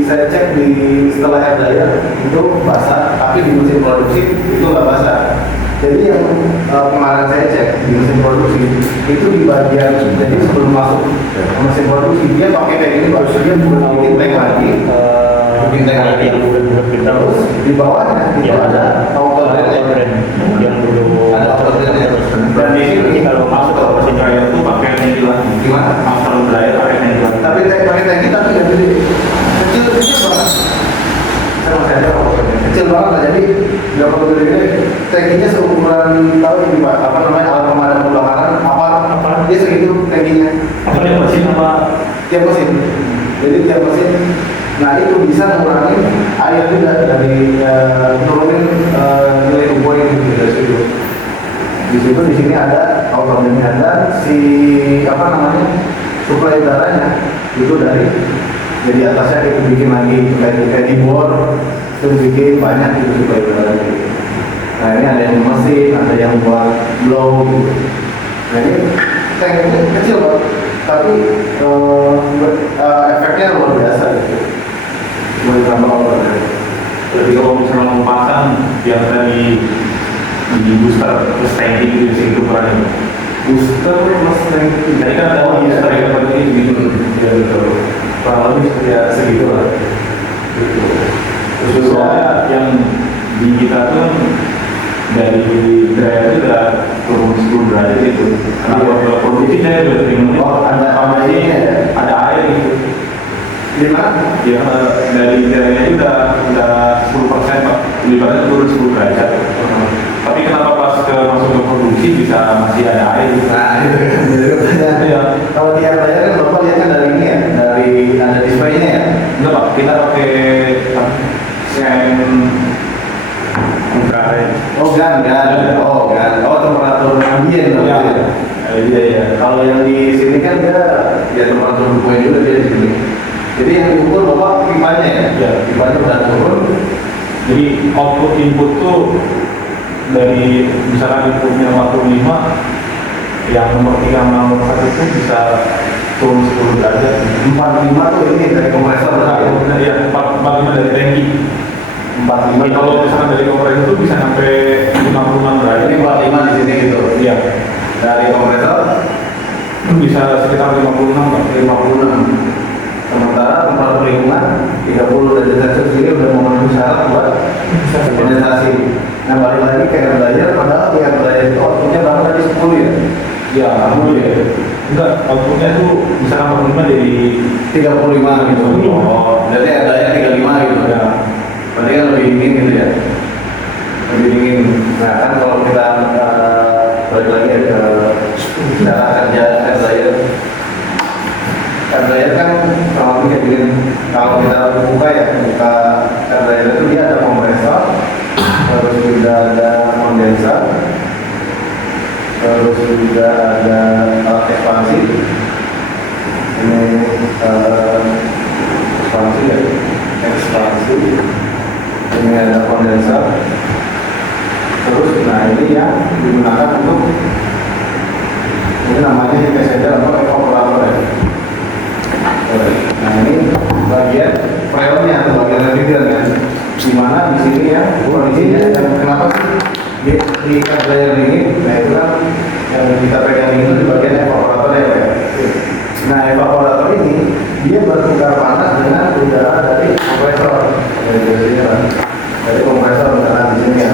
saya cek di setelah air dryer itu basah, tapi di mesin produksi itu nggak basah. Jadi yang kemarin saya cek di mesin produksi itu di bagian, jadi sebelum masuk ke mesin produksi dia pakai kayak gini Pak, dia bikin tank lagi, terus di bawahnya itu ada outlet yang dulu ada outletnya. dan di sini kalau masuk ke mesin dryer itu pakai ventilasi Gimana? masuk dryer pakai ventilasi Tapi pakai tank kita tuh nggak gede, kecil banget. Saya masih ada kecil banget lah, jadi nggak perlu gede-gede. Tankinya seukuran tahu ini Pak, apa namanya alat pemadam kebakaran, apa dia segitu tankinya. Apa yang mesin apa? Tiap mesin. Jadi tiap mesin. Nah itu bisa mengurangi air juga dari nurunin nilai tubuhnya gitu dari situ. Di situ di sini ada outletnya, ada si apa namanya suplai udaranya itu dari jadi atasnya kita bikin lagi kayak di bor terus bikin banyak gitu suplai udaranya. Nah ini ada yang mesin, ada yang buat blow gitu. Nah ini tank ini kecil Pak, tapi efeknya luar biasa gitu. Mau ditambah outlet. jadi kalau misalnya mau pasang yang tadi di booster terus tanki gitu di situ kurangnya Booster plus tank. jadi kan ada booster yang seperti ini gitu Ya betul. Kurang lebih ya segitu lah. Gitu. Terus juga soalnya yang di kita tuh dari dryer itu udah turun 10 derajat itu karena kalau produksinya udah 3 menit ada ini ya. ada air gitu Gimana? ya dari dryernya udah 10% Pak, ibaratnya turun 10 derajat. Tapi kenapa pas masuk ke produksi bisa masih ada air? Nah itu kan jadi pertanyaan. Iya. Kalau di air dryer kan Bapak lihat kan dari ini ya, dari ada displaynya ya. Enggak Pak, kita pakai scan infrared. Oh gan. Oh temperatur Jadi yang diukur bapak pipanya ya? Ya. Pipanya udah turun. Jadi output input tuh dari misalkan inputnya 45, yang nomor 3 sama nomor 1 itu bisa turun 10 derajat. 45 tuh ini dari kompresor berarti ya? Iya, 45 dari tangki. 45 Kalau misalkan dari kompresor itu bisa sampai 56 derajat. ini 45 di sini gitu. Iya, Dari kompresor bisa sekitar 56 Pak. 56. Sementara tempat lingkungan 30 derajat Celcius ini udah memenuhi syarat buat kondensasi. Nah balik lagi ke air dryer, padahal di air dryer itu outputnya berapa tadi 10 ya? Ya, enggak, outputnya itu misalkan 45 dari 35 gitu. Oh, jadi air dryer 35 gitu ya. Berarti kan lebih dingin gitu ya? Lebih dingin. Nah kan kalau kita balik lagi ya ke cara kerja air dryer. Air dryer kan kalau kita bikin, kalau kita buka ya, buka air dryer itu dia ada kompresor, terus juga ada kondenser, terus juga ada alat ekspansi. Ini ekspansi ya, ekspansi. Ini ada kondenser. Terus nah ini yang digunakan untuk ini namanya heat atau evaporator ya. Nah ini bagian freonnya atau bagian refrigeran kan, dimana di sini ya kondisinya yang kenapa sih di air dryer ini, nah itu kan yang kita pegang ini di bagian evaporatornya ya. Nah evaporator ini dia bertukar panas dengan udara dari kompresor. Biasanya kan dari kompresor misalnya di sini ya.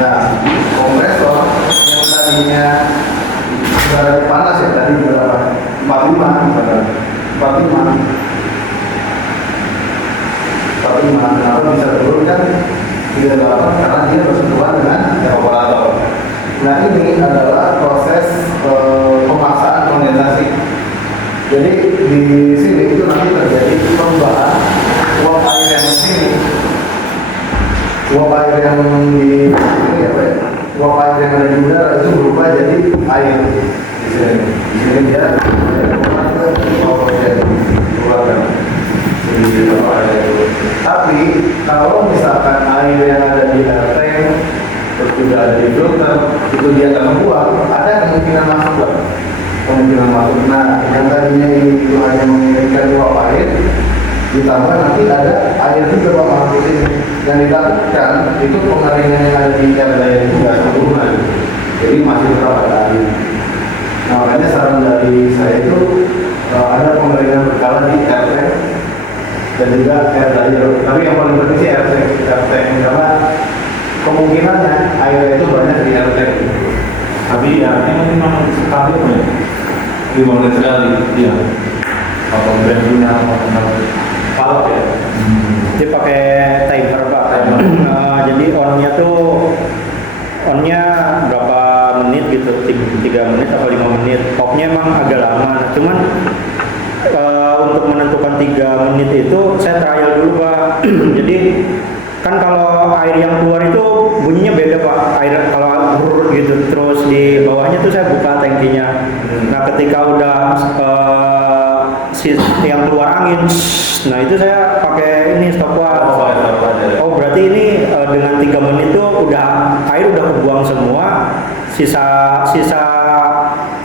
Nah kompresor yang tadinya udaranya panas ya tadi berapa? 45 misalkan 45 kenapa bisa turun kan 38 karena dia bersentuhan dengan evaporator. Nah ini adalah proses pemaksaan kondensasi. Jadi di sini itu nanti terjadi perubahan uap air yang di sini, uap air yang di sini apa ya, uap air yang ada di udara itu berubah jadi air. Di sini dia tapi kalau misalkan air yang ada di air tank terus juga ada di filter itu dia akan membuang, ada kemungkinan masuk. Nah yang tadinya ini itu hanya mengirimkan uap air ditambah nanti ada air juga masuk di sini, yang ditakutkan itu pengeringan yang ada di air dryer itu nggak sempurna, jadi masih tetap ada air. Nah, makanya saran dari saya itu ada pengeringan berkala di air tank dan juga air dryer. Tapi yang paling penting sih air tank karena kemungkinannya air itu banyak di air tank. Tapi ya, ini memang sekali apa ya? 5 menit sekali, iya. Atau brandnya, atau palap ya. Dia pakai timer Pak. Jadi onnya berapa menit gitu, 3 menit atau 5 menit. Off-nya emang agak lama. Nah, cuman untuk menentukan 3 menit itu saya trial dulu Pak. Jadi kan kalau air yang keluar itu bunyinya beda Pak. Air kalau gitu, terus di bawahnya tuh saya buka tangkinya. Nah ketika udah yang keluar angin, nah itu saya pakai ini stopwatch. Oh berarti ini dengan 3 menit tuh udah air udah kebuang semua. Sisa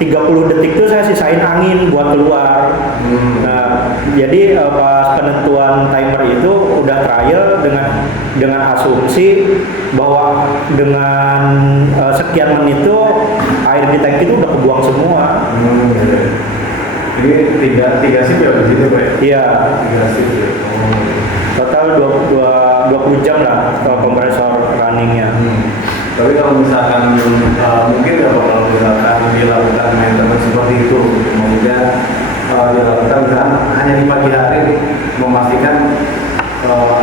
30 detik tuh saya sisain angin buat keluar. Nah jadi pas penentuan timer itu udah trial dengan asumsi bahwa dengan sekian menit itu air di tangki itu udah kebuang semua. Jadi tiga shift ya di situ Pak? Iya. 3 shift ya. Total 20 jam lah kalau kompresor runningnya. Tapi kalau misalkan mungkin ya Pak, kalau misalkan dilakukan maintenance seperti itu, kemudian dilakukan misalkan hanya di pagi hari memastikan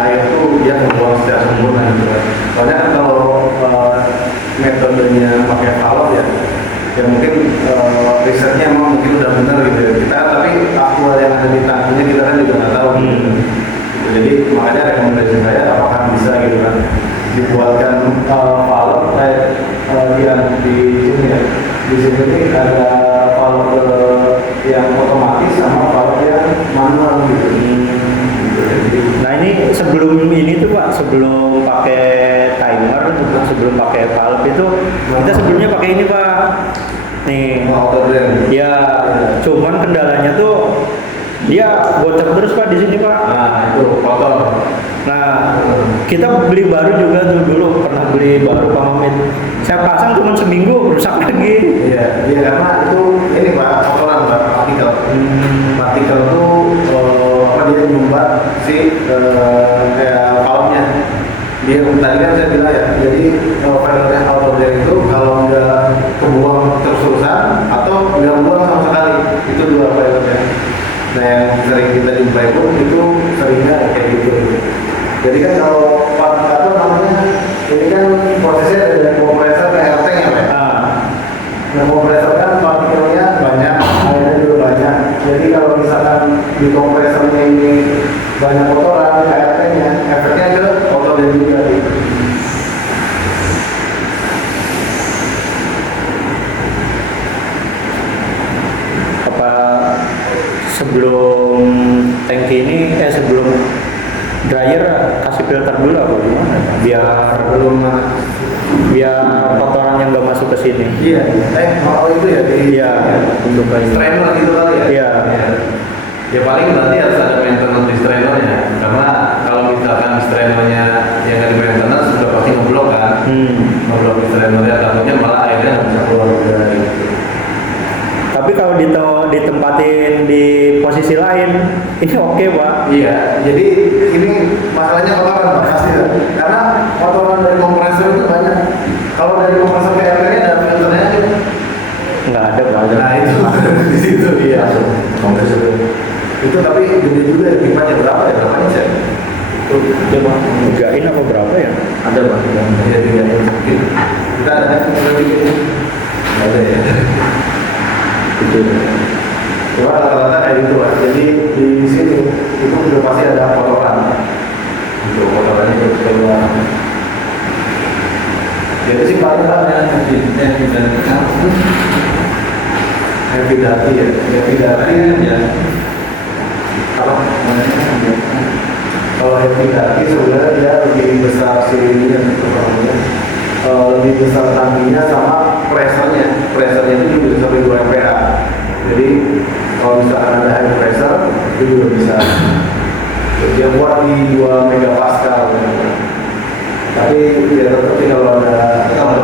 air itu dia membuang secara sempurna gitu kan. Soalnya kan kalau metodenya pakai valve ya mungkin risetnya emang mungkin udah benar gitu ya. Kita tapi aktual yang ada di tangkinya kita kan juga nggak tahu gitu. Jadi makanya rekomendasi saya apakah bisa gitu kan dibuatkan valve di sini ya. Di sini ada valve yang otomatis sama valve sebelum ini tuh Pak, sebelum pakai timer, sebelum pakai valve itu kita sebelumnya pakai ini Pak. Nih. Auto drain. Ya, cuman kendalanya tuh dia bocor terus Pak di sini Pak. Nah, itu kotor. Nah, kita beli baru juga tuh dulu, pernah beli baru Pak Hamid. Saya pasang cuma seminggu rusak lagi. Iya, iya karena itu ini Pak, kotoran Pak, partikel. Partikel tuh apa dia nyumbat si kayak valve-nya. Dia tadi kan saya bilang ya, jadi filternya auto drain itu kalau nggak kebuang terus-terusan atau nggak buang sama sekali, itu dua filternya. Nah yang sering kita jumpai pun itu seringnya kayak gitu. Jadi kan kalau apa namanya, ini kan prosesnya dari kompresor ke air tank ya Pak. Nah kompresor kan partikelnya banyak, airnya juga banyak. Jadi kalau misalkan di kompresornya ini banyak kotoran ke air tanknya, efeknya ke auto drain juga. Apa sebelum tangki ini sebelum dryer kasih filter dulu apa gimana? Biar kotoran yang nggak masuk ke sini. Iya, kalau itu ya di Iya, untuk strainer gitu kali ya. Iya. Ya paling berarti harus ada maintenance di strainernya, karena kalau misalkan strainernya yang nggak di maintenance sudah pasti ngeblok kan, ngeblok di strainernya, takutnya malah airnya nggak bisa keluar dari. Tapi kalau ditempatin di posisi lain, ini oke Pak. Iya, jadi ini masalahnya kotoran Pak pasti ya. Karena kotoran dari kompresor itu banyak. Kalau dari kompresor ke air ada filternya aja. Nggak ada Pak. Nah itu di situ iya. Kompresor itu tapi gede juga ya, pipanya berapa ya? Berapanya sih? Itu Coba 3 apa berapa ya? Ada Pak. ya 3 mungkin. Kita ada yang bikin. Ada ya. Itu. Cuma rata-rata kayak gitu Pak. Jadi di sini itu sudah pasti ada kotoran. Untuk kotorannya itu keluar. Jadi sih paling banyak happy dati ya. Happy dati ya. Kalau happy dati sebenarnya dia lebih besar sirinya, lebih besar tangkinya sama pressernya. Pressernya itu juga bisa sampai 2 MPa. Jadi kalau misalkan ada high pressure itu juga bisa. Dia buat di 2 megapascal. Tapi dia tetap sih kalau ada sama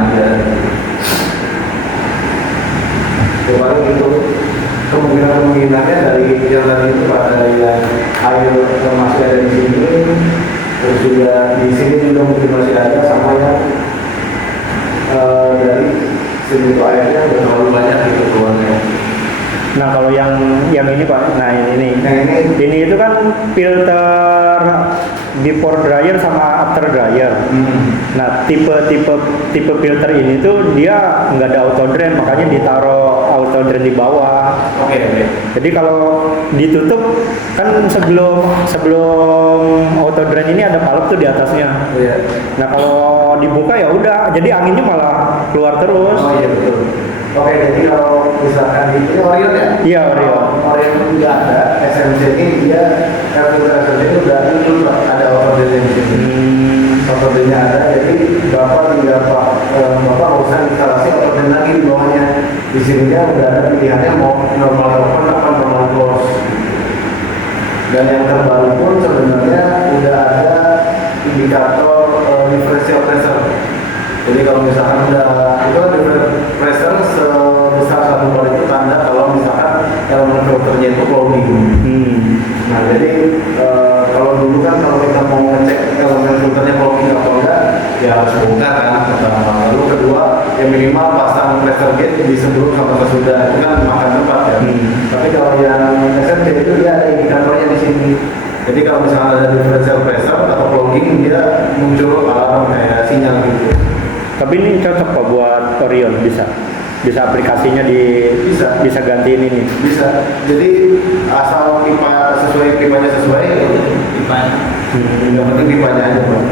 aja. Paling itu kemungkinan-kemungkinannya dari yang tadi itu Pak, dari yang air masih ada di sini, terus juga di sini juga mungkin masih ada, sama yang dari sini itu airnya udah terlalu banyak gitu keluarnya. Nah kalau yang ini Pak, nah ini Nah ini itu kan filter before dryer sama after dryer. Nah tipe filter ini tuh dia nggak ada auto drain, makanya ditaruh auto drain di bawah. Oke. Jadi kalau ditutup kan sebelum auto drain ini ada valve tuh di atasnya. Iya. Nah kalau dibuka ya udah, jadi anginnya malah keluar terus. Oh iya betul. Oke, jadi kalau misalkan ini Orion ya? Iya Orion. Orion itu udah ada, SMC ini dia filter SMC itu udah itu ada auto drain di sini. Auto drainnya ada, jadi Bapak tinggal Bapak nggak usah instalasi auto drain lagi di bawahnya. Di sini dia udah ada pilihannya mau normal open apa normal close. Dan yang terbaru pun sebenarnya udah ada indikator differential pressure. Jadi kalau misalkan udah itu pressure sebesar 1 bar itu tanda kalau misalkan elemen filternya itu clogging. Nah jadi kalau dulu kan kalau kita mau ngecek elemen filternya clogging atau enggak, ya harus bongkar kan pertama. Lalu kedua, ya minimal pasang pressure gauge di sebelum sama sesudah, itu kan makan tempat ya. Tapi kalau yang SMC itu dia ada indikatornya di sini. Jadi kalau misalkan ada differential pressure atau clogging, dia muncul alarm kayak sinyal gitu. Tapi ini cocok Pak buat Orion, bisa aplikasinya bisa gantiin ini. Bisa. Jadi asal pipanya sesuai, Pipanya. yang penting pipanya aja Pak.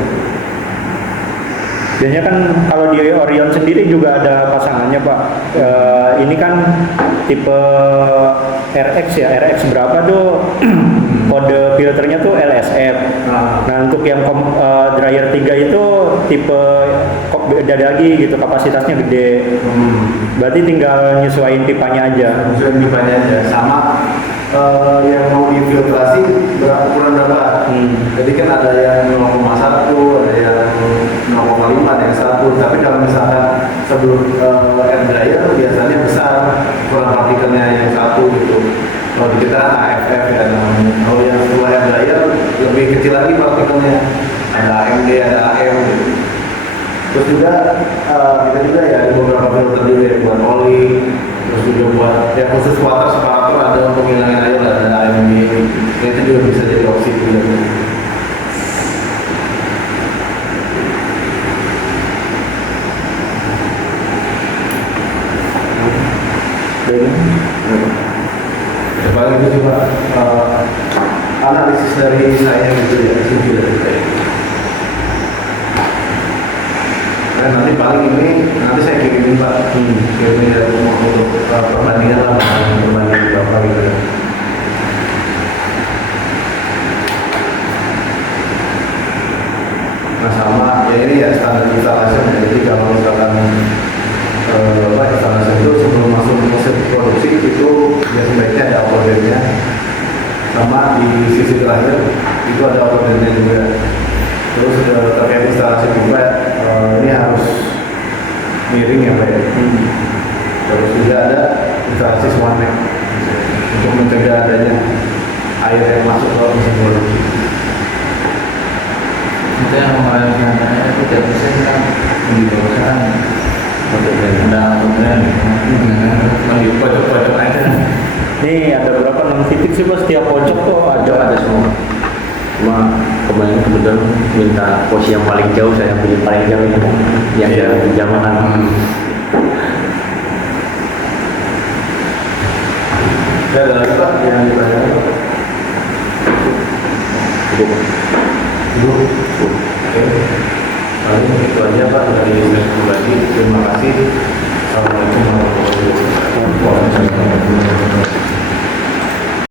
Biasanya kan kalau di Orion sendiri juga ada pasangannya Pak. Ini kan tipe RX ya, RX berapa tuh? kode filternya tuh LSF. Nah untuk yang dryer 3 itu tipe kok beda lagi gitu, kapasitasnya gede. Berarti tinggal nyesuaiin pipanya aja. Maksudnya pipanya aja sama yang mau difiltrasi ukuran berapa. Jadi kan ada yang 0,1, ada yang 0,5, ada yang 1. Tapi kalau misalkan sebelum air dryer biasanya besar ukuran partikelnya yang 1 gitu. Kalau di kita AFF ya namanya. Kalau yang setelah air dryer lebih kecil lagi partikelnya. Ada AMD, ada AM gitu. Terus juga kita juga ya ada beberapa filter juga ya, buat oli, terus juga buat ya khusus water separator ada untuk ngilangin air, ada AMD. Itu juga bisa jadi opsi juga. Ya, paling itu juga analisis dari saya gitu ya, itu dari saya. Nah, nanti paling ini nanti saya kirimin Pak, kirimin dari rumah untuk perbandingan lah, perbandingan berapa gitu ya. Nah sama ya ini ya standar instalasi. Jadi kalau misalkan instalasi itu sebelum masuk proses produksi itu ya sebaiknya ada outboardnya, sama di sisi terakhir itu ada outboardnya juga. Terus terkait instalasi juga ini harus miring ya Pak ya. Terus juga ada instalasi swanek untuk mencegah adanya air yang masuk ke mesin produksi. Itu yang kemarin itu tidak bisa kita mendidikan ada kemudian di pojok-pojok aja. Nih ada berapa 6 titik sih Bos, setiap pojok tuh ada semua. Cuma kemarin kebetulan minta posisi yang paling jauh, saya punya paling jauh ini yang jamanan. Ada lagi Pak yang ditanyakan Pak? Cukup. Oke. Paling itu aja Pak dari saya pribadi. Terima kasih. Assalamualaikum warahmatullahi wabarakatuh.